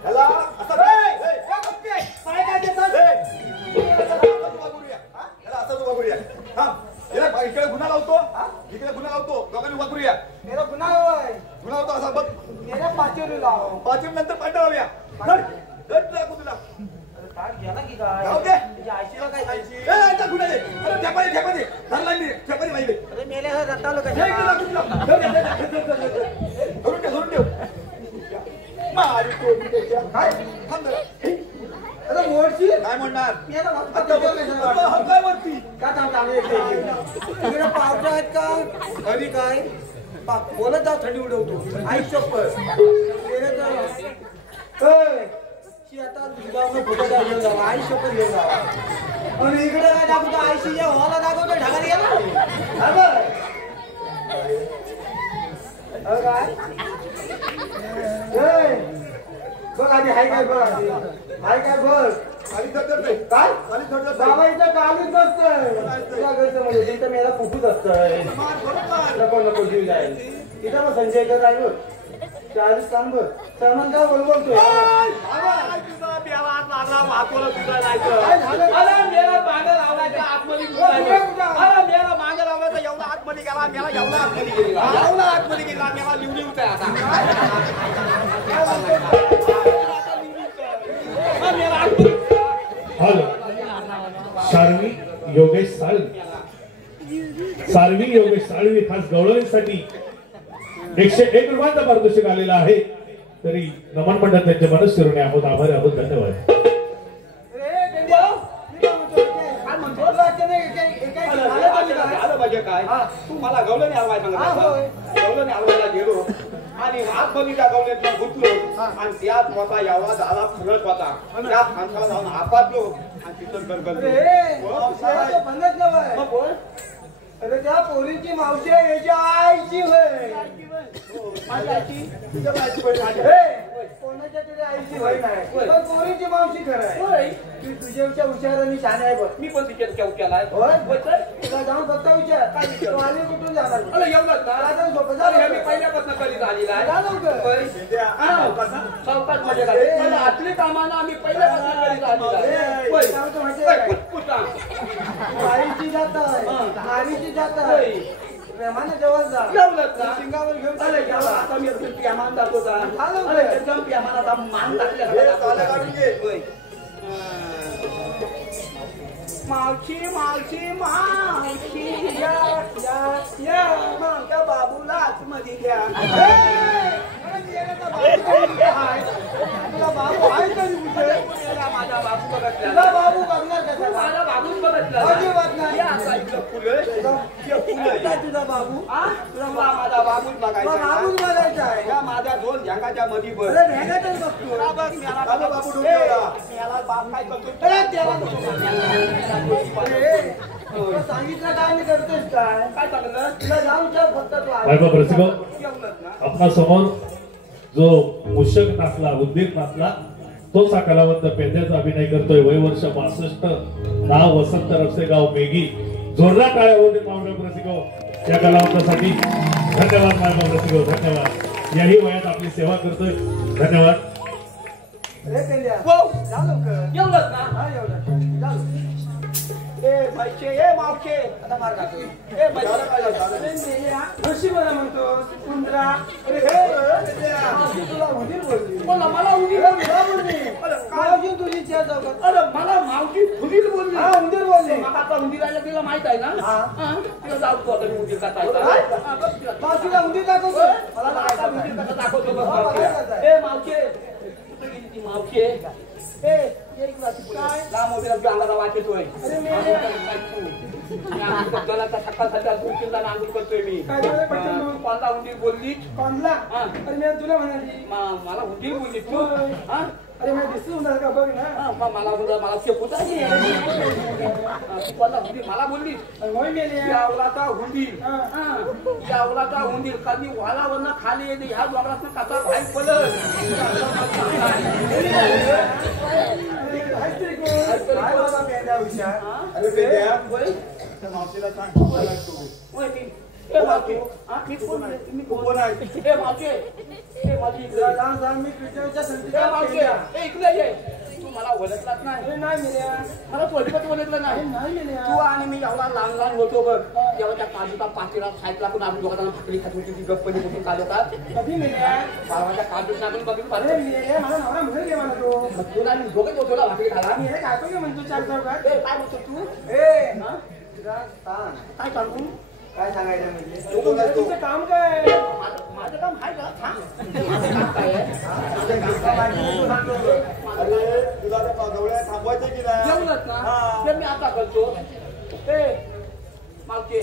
ह्याला असं काय काय देतात ह्याला असं उभा करूया. हा याला इकडे गुन्हा लावतो इकडे गुन्हा लावतो दोघांनी उभा करूया. मेरा गुन्हा होय. गुन्हा होतो असा बघ मेरा पाचेरी लाव. 5 नंतर पाठ लावूया. गट लागू तुला ताट गेला की काय जाऊ दे. तुझ्या आईशीला काय आईशी ए आता गुन्हा दे. अरे ठेपाडी ठेपाडी धरला मी ठेपाडी माहिती अरे मेले हे रतालो धरून ठेव मारी कोणी त्याच्या काय थांब अरे मोडशी काय म्हणणार मेरा आता आता काय वरती का थांब चांगले इकडे पावसा आहेत का घरी काय बोलत जाऊ थंडी उडवतो आई शपथ आता दुधावरून फोटो घेऊन जावा आई शपथ घेऊन जावा आणि इकडे काय दाखवतो आईशी या हॉला दाखवतो ढगाला गेला काय बघ आधी हाय काय बघ हाय काय बघ खाली धरत नाही काय खाली धरत बाबा इथं कालीच नसतंय तुला घरचं म्हणजे तिथं मेला फुकूच असतंय नको नको जीव जाईल इथं मग संजय इथं राहिलो 40 कान बघ सलमान काय बोलतोय मेरा मागे लावलायचा आतमध्ये मेरा मागे लावलायचा एवढा आतमध्ये गेला मेला एवढा आतमध्ये गेला एवढा आतमध्ये गेला मेला लिवली होत आता मेला आतमध्ये हॅलो साळवी योगेश साळवी खास गवळणीसाठी 101 रुपयांचा पारितोषिक आलेला आहे. तरी नमन मंडळ त्यांचे मनस शिरोणे आहोत, आभारी आहोत, धन्यवाद. आलं पाहिजे काय तू मला गवळणी हलवाय गवळणी हलवायला गेलो आणि आतमधीच्या गवळणीतला गुंतलो आणि त्यात मोठा एवढा झाला फरक होता त्यात माणसाला जाऊन आपटलो आणि तिथं गरगरलो. अरे त्या पोरीची मावशी याच्या आईची होय. कोणाच्या तरी आईची होय नाही पण पोरीची मावशी खरं आहे. ती तुझ्या हुशाराने छान आहे बघ. मी पण तिच्यात केव केलाय तुला जाऊन फक्त विचार काय तू आली कुठून जाणार. मी पहिल्यापासून कधी झालेला आहे म्हणजे आतली कामानं आम्ही पहिल्यापासून कधी झालेला आहे. आईची जात आहे आईची जात आहे. प्रेमाने जवळ जा शिंगावर घेऊन आता मी प्रेमान दाखवता प्रेमाला मान टाकले. मावशी मावशी मावशी या माझ्या बाबूला आतमध्ये घ्या. तुला बाबू आहे तरी कुठे. माझा बाबू बघितला तुला बाबू बघणार कसा. माझा बाबूच बघितला अजिबात नाही. तुझा बाबू तुला माझा बाबूच बघायचा बाबूच बघायचा आहे. या माझ्या 2 झ्यांगाच्या मध्ये बघ. अरे भेगातच बघतो. माझा बाबू याला बाप काय करतो. अरे त्याला तुला सांगितलं काय मी करतोस काय काय सांगितलं तुला जाऊन ठेव फक्त तू वैभव रसिको आपणा समोर जो मूषक नाचला उद्दीर नाचला तोच हा कलावंत पेंद्याचा अभिनय करतोय. वय वर्ष 62 नाव वसंत रसेगाव मेघी. जोरदार टाळ्या होते वैभव रसिको या कलावंतासाठी. धन्यवाद वैभव रसिको धन्यवाद. याही वयात आपली सेवा करतोय धन्यवाद. रे पेंड्या जा लवकर एवढंच ना हा एवढं जा लवकर. ए मावशे ए मावशे आता मार खातो ए कशी मला म्हणतो कुंद्रा. अरे हे तुला उंदीर बोलली. मला उंदीर बोलली मावशी तुझी त्या चौकात. अरे मला मावशी फुलील बोलली. हा उंदीर बोलली. मग आता उंदीराला तिला माहित आहे ना. तिला जाऊ आता मी उंदीर काढायचा. मावशीला उंदीर दाखवतो. मला आता उंदीर कसा दाखवतो. ए मावशे मावशे ए एक काय लांब वगैरे अंगाला वाचतोय. अरे मी सकाळसाठी अजून किल्ला नांदूर करतोय मी. कोणता उंदीर बोलली कोणला. अरे मी तुला म्हणाली मला उंदीर बोलली तू. अरे मी दिसू होणार का बघ ना. मला शेपूट आहे. मला बोलली होय मेली. यावलाचा हुंदीर यावलाचा हुंदीर कधी वालावरनं खाली येते ह्या डोंगरातनं कसा बाहेर पडत. काय बाबा पेंड्या हुशार. अरे पेंड्या मावशीला सांग मी कोण आहे. ए मावशी ए माझी इकडे जाऊन जाऊन मी कृष्णाच्या ए संतीला मावशी पेंड्या. इकडे ये. तू मला ओळखलाच नाही. अरे नाही मेल्या. मला थोडीपत ओळखलं नाही. नाही मेल्या. तू आणि मी एवढा लहान लहान होतो बघ तेव्हा त्या काजूचा पाचीला साईडला पण आम्ही दोघांना भाकरी खात होती. ती गप्पनी कुठून काढतात कधी मेल्या. बाबाच्या काजूचा आपण बघून अरे मेल्या मला नवरा म्हणेल मला तो. तुला मी दोघं होतो ना भाकरी खाला. मी हे काय पण म्हणतो चार चौकात. ए काय म्हणतो तू ए तुला सांग काय सांगू काय सांगायचं म्हणजे तुमचं काम काय. माझं काम आहे का माझं काम काय आहे. अरे तुला गवळ्या थांबवायचे की नाही. जेवलंच ना ते मी आता करतो. ए मागचे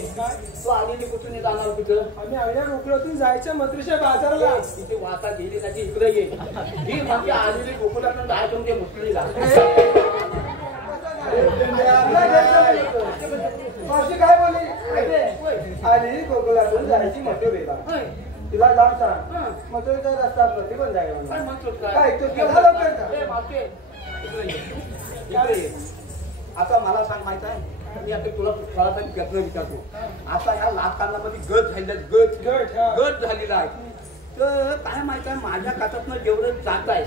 तू आलेली कुठून जाणार तिथं. आम्ही आईला गोकुळातून जायचं मत्रीच्या बाजाराला. तिथे वाता गेली त्याची इकडे ये ही म्हणजे आलेली गोकुळातून जायचं ते मुसलीला. मावशी काय बोलली आली गोकुळातून जायची मथुरेला. तिला जाऊन सांग मथुरेचा रस्ता प्रति पण जाय काय म्हणतो काय तू केव्हा लवकर जा. ए मागचे इकडे ये. आता मला सांग माहित आहे मी आता तुला थोडासा प्रश्न विचारतो. आता ह्या लाखांमध्ये गट झालेला आहे. तर काय माहित आहे माझ्या कातातनं जेवढं जात आहे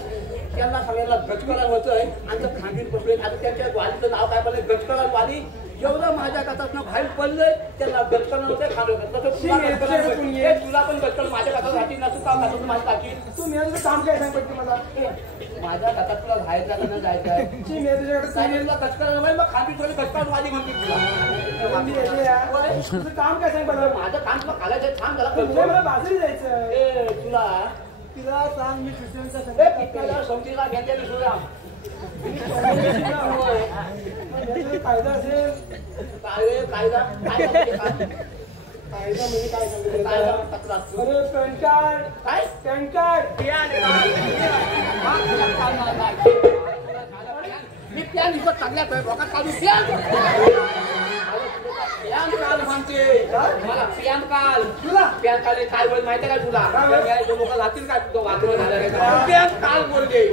त्यांना सगळ्यांना गटकला होतंय आणि खांडीत बसले. आता त्यांच्या वालीचं नाव काय बोलले गटकला वाली जेवढं माझ्या हातात बाहेर पडलंय त्याला गटकन नव्हते खाल्लं तसं तुला गटकन नव्हते. तुला पण गटकन माझ्या हातात राहतील ना तू काम खातो तू माझी टाकील. तू मी तुझं काम काय सांग पडते मला माझ्या हातात तुला जायचं का नाही जायचं आहे मी तुझ्याकडे तुला गटकन नव्हे मग खाली थोडी गटकन माझी म्हणते तुला तुझं काम काय सांग मला माझं काम तुला खायचं छान झाला तुला मला बाजरी जायचं ए तुला तिला सांग मी ट्युशनचा पिकाला समजीला घ्यायच्या दिसूया फायदा असेल काय कायदा फायदा म्हणजे काय सांगितलं कायदा तक्रार अरे पॅन कार्ड काय पॅन कार्ड मी प्लॅन विकत चांगल्या डोक्यात काढू प्लॅन काल म्हणते मला प्लॅन काल तुला प्लॅन काल काय बोल माहिती का तुला लोक लागतील का तुझं वाचवलं झालं प्लॅन काल बोलते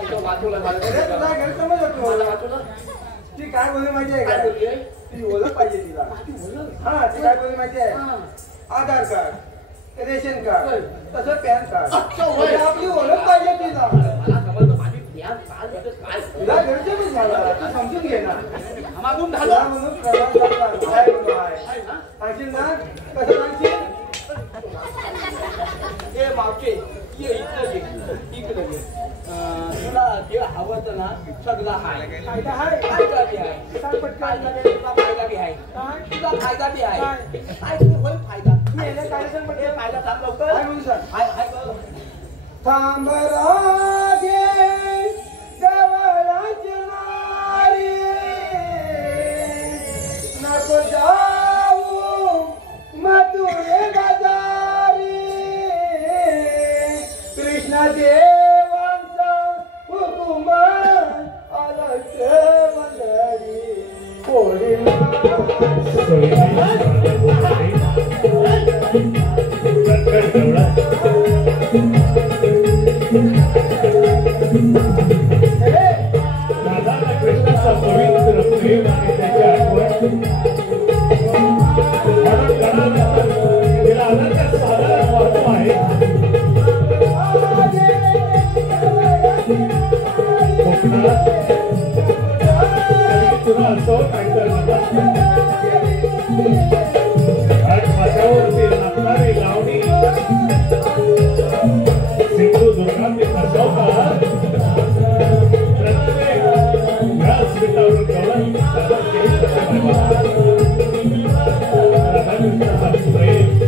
तुझं वाचवलं झालं तुला गैरसमज होतो मला वाचवलं ती काय बोलली माहिती आहे काय का बोलली ती ओळख पाहिजे तिला हा ती काय बोलली माहिती आहे आधार कार्ड रेशन कार्ड तसं पॅन कार्ड म्हणजे आपली ओळख पाहिजे तिला मला समजलं माझी प्लॅन काल म्हणजे काय तुला गैरसमज झाला तू समजून घे ना मागून तुला झालं म्हणून प्रमाण सांगशील ना कसं सांगशील ए मावचे ये इकडे ये तुला जे हवं होतं ना सगळं आहे फायदा आहे फायदा बी आहे सांग पटकन तुला फायदा बी आहे काय तुला फायदा बी आहे काय? काय तुला होईल फायदा तू यायला काय सांग हे पटकन फायदा सांग काय लवकर म्हणून सांग हाय हाय बघ. थांब रागे गवळाची नारी नको जाऊ मथुरे बाजारी कृष्ण देवांचा हुकुम आलस्य मंडळी होळी राधा कृष्णाचा पवित्र प्रेम आणि त्याची आठवण म्हणून गणानंतर तिला अनंत साधारण महत्व आहे. कोकणात तरी तुला असं काहीतरी आणि माझ्यावरती नाचणारी लावणी सिंधुदुर्गातील नसवतात प्रत्येक व्यासपीठावरून गवळण सादर केली जाते. राधाकृष्णाचा प्रेम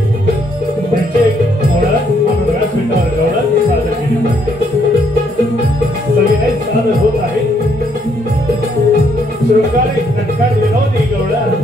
त्यांचे ओळख म्हणून व्यासपीठावर गवळण सादर केली जाते. सविनय सादर होत आहे शृंगारी नटखट विनोदी गवळण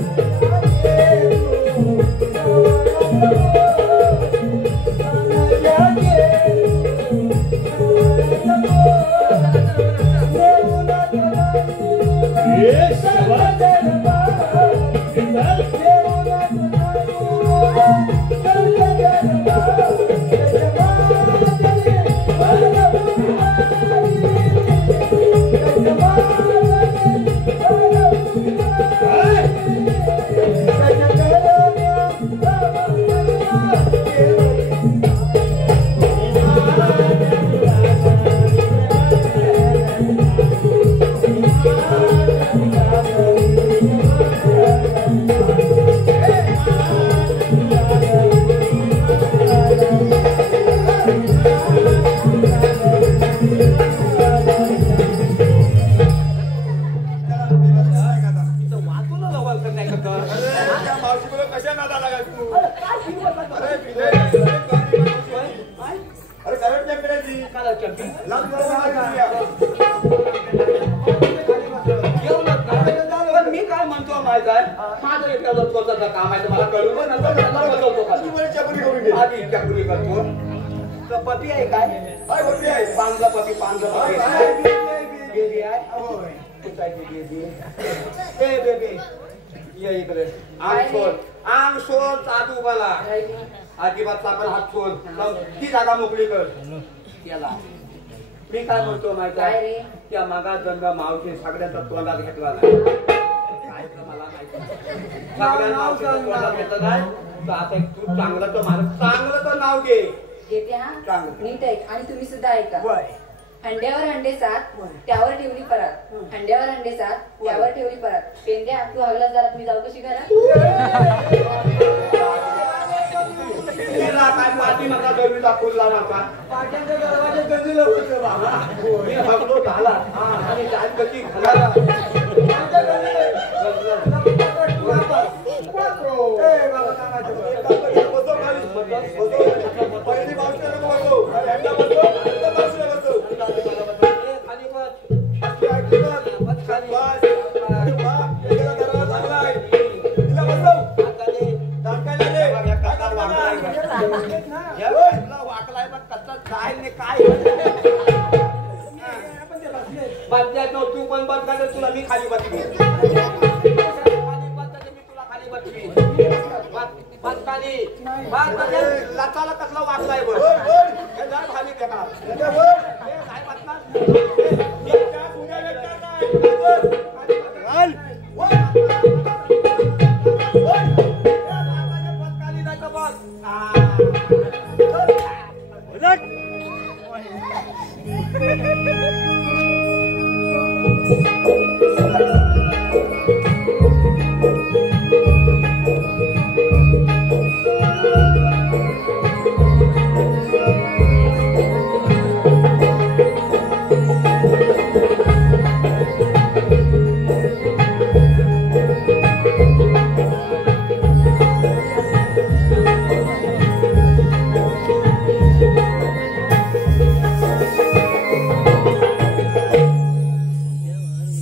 मी काय म्हणतो माहित आहे माझं एक स्वतःचं काम आहे मला कळून आधी चकुरी करतो तर पती आहे काय पांजला पती बेबी आहे ए बेबी ये इकडे आंग सोड चादू मला अजिबात आपण हात सोड ती जागा मोकळी कर त्याला मी काय म्हणतो माहिती आहे त्या मागा गंगा मावशी सगळ्याचा तोंडात घेतला नाही मला माहिती सगळ्या मावशीचा तोंडात घेतलं नाही तर आता तू चांगलं तर नाव घे घेते हा चांगलं. नीट ऐक आणि तुम्ही सुद्धा ऐका हंड्यावर हंडे सात त्यावर ठेवली परात. हंड्यावर हंडे सात त्यावर ठेवली परात. पेंद्या तू हगला जरा मी जाऊ कशी घरात. तिला काय पाठी नका गरमी दाखवला नका. पाट्याच्या दरवाजे गंजीला होते बाबा. मी हगलो झाला आणि काय गती घाला. आमच्या गंजीला. तुला पास. ए बाबा सांगायचं. पहिली बाजूला नको बसू. एकदा बसू, आता बाजूला बसू. खाली बस. बस खाली बस. एकेला दरवाजा लागलाय. तिला बसव. टाकायला दे. काय करणार? या बाजूला वाकलाय पण कच्चा काय नाही काय. बादल्या तू पण बंद कर तुला मी खाली बसवी. खाली बस मी तुला खाली बसवी. बस खाली. बस लाताला कसला वाकलाय बघ. हे जा खाली बेटा. हे काय बसणार? खाली जायचं बस.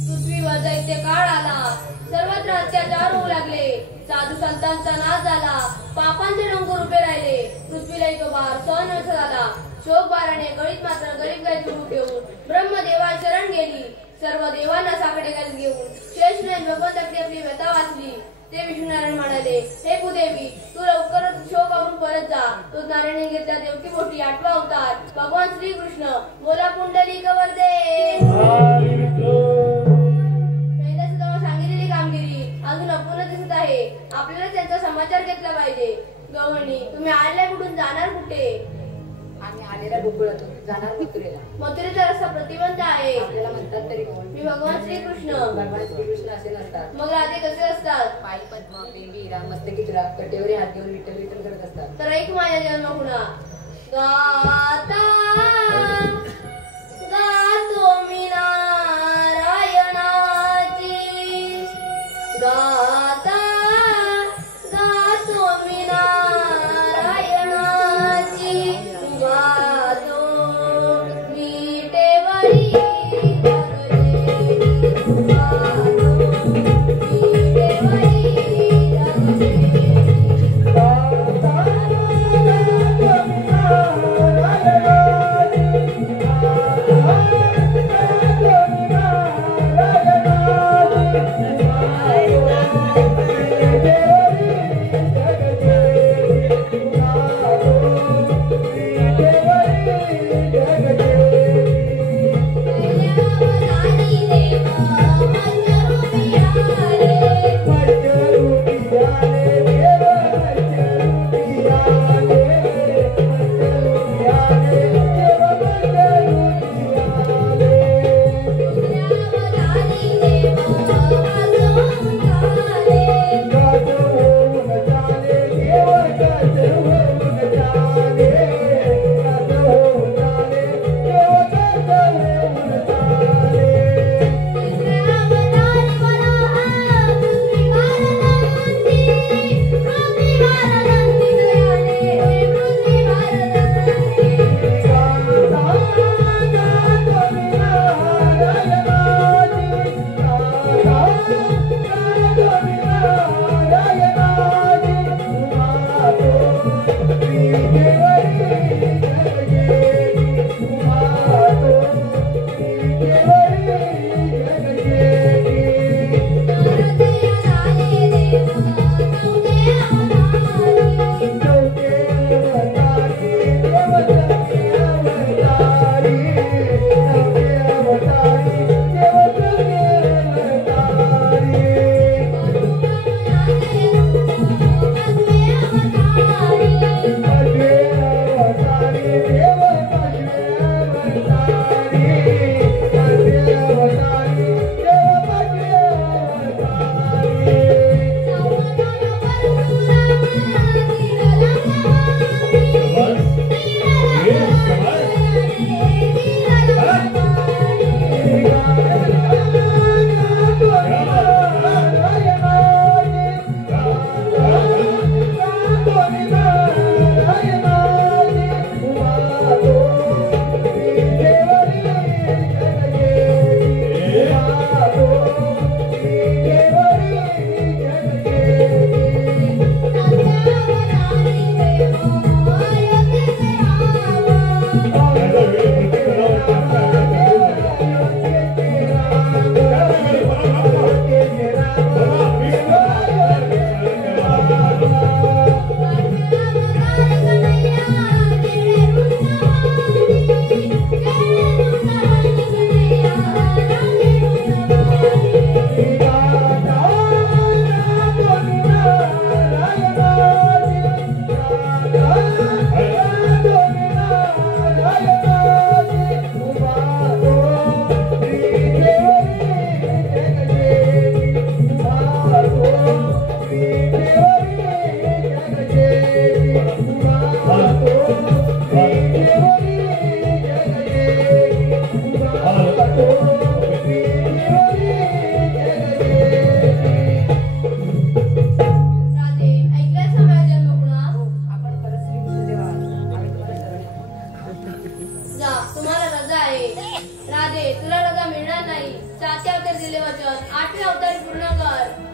पृथ्वीवर दैत्य काळ आला. सर्वत्र अत्याचार होऊ लागले. साधू संतांचा नाश झाला. पापांचे डोंगर उभे राहिले. पृथ्वीलाही तो भार सहन न झाला. शोक भाराने गळीत मात्र गरीब गायचे रूप घेऊन ब्रह्मदेवा शरण गेली. सर्व देवांना साकडे घालून घेऊन शेषनारायण भगवंत आपली व्यथा वाचली. ते विष्णुनारायण म्हणाले, हे भूदेवी तू लवकरच शोक आवरून परत जा. तो नारायण घेतला देवकी मोठी 8वा अवतार भगवान श्रीकृष्ण. बोला पुंडलिक वरदे. सांगितलेली कामगिरी अजून अपूर्ण दिसत आहे. आपल्याला त्यांचा समाचार घेतला पाहिजे. गवळणी तुम्ही आल्या कुठून जाणार कुठे? आम्ही आलेल्या गोकुळातून जाणार मथुरेला. मथुरेचा रस्ता प्रतिबंध आहे. आपल्याला म्हणतात तरी कोण? मी भगवान श्रीकृष्ण. भगवान श्रीकृष्ण असे नसतात. मग राधे कसे असतात? पायी पद्म पेंगी राम मस्तकी तुरा कटेवरी हात घेऊन विठ्ठल विठ्ठल करत असतात. तर एक माझ्या जन्म गुणा गाता गातो मी नारायणाची. गाता गातो मी नारायणाची. गातो विटेवरी नारायण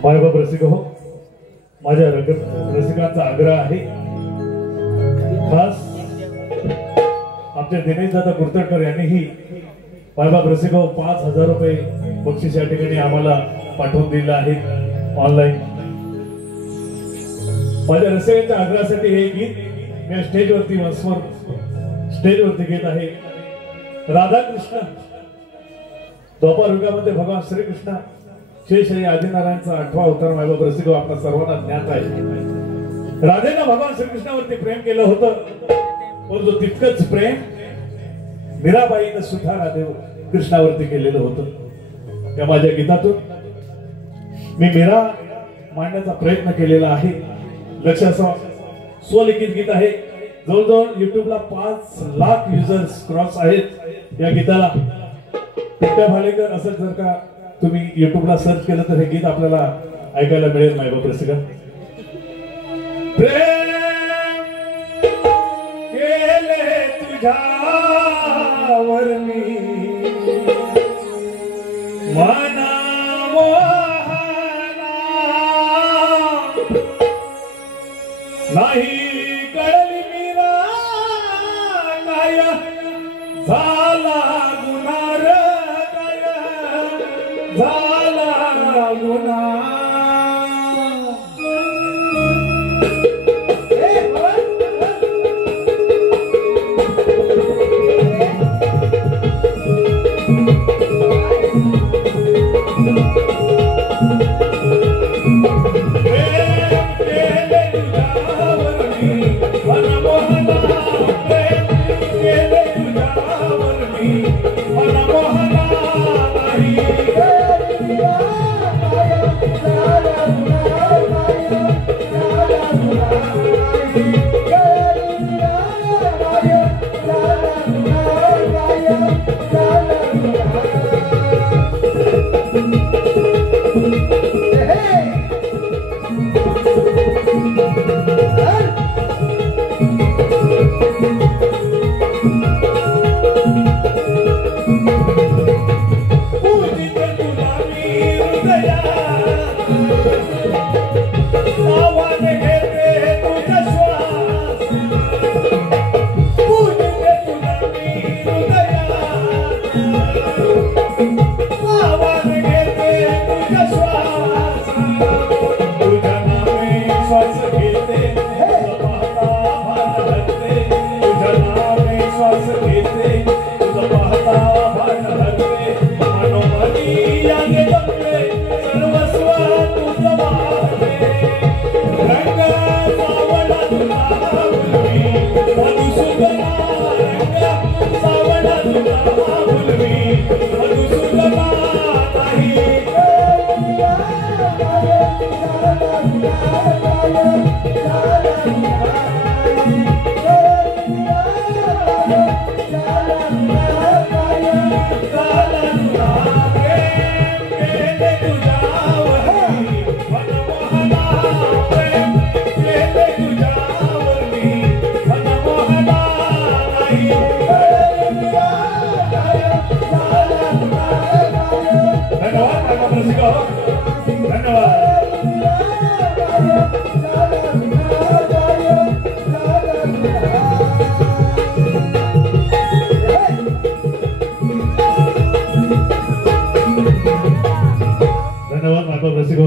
मायबाप रसिक हो, माझ्या रसिकांचा आग्रह आहे, खास आमच्या दिनेश दादा कुर्तडकर यांनीही मायबाप रसिक हो 5,000 रुपये बक्षीस या ठिकाणी आम्हाला पाठवून दिलं आहे ऑनलाईन. माझ्या रसिकांच्या आग्रहासाठी हे गीत मी स्टेजवरती स्टेजवरती घेत आहे. राधाकृष्ण द्वापर युगामध्ये भगवान श्रीकृष्ण शेषाई आदिनारायणचा 8वा अवतार मायबाप रसिक हो आपल्या सर्वांना ज्ञात आहे. राधेनं भगवान श्रीकृष्णावरती प्रेम केलं होतं, परंतु तितकंच प्रेम मीराबाईनं सुद्धा राधे कृष्णावरती केलेलं होतं. त्या माझ्या गीतातून मी मीरा मांडण्याचा प्रयत्न केलेला आहे. लक्ष असं स्वलिखित गीत आहे. जवळजवळ युट्यूबला 5 लाख युजर्स क्रॉस आहेत या गीताला. पिट्ट्या भालेकर असं जर का तुम्ही युट्यूबला सर्च केलं तर हे गीत आपल्याला ऐकायला मिळेल. मायबाप रसिका, प्रेम केले तुझ्यावर मी मना मोहना, नाही कळली मीरा काय झाला गुन्हार, काय झाला गुन्हा.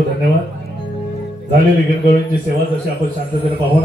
धन्यवाद. झालेली गणगवळींची सेवा जशी आपण शांततेने पाहू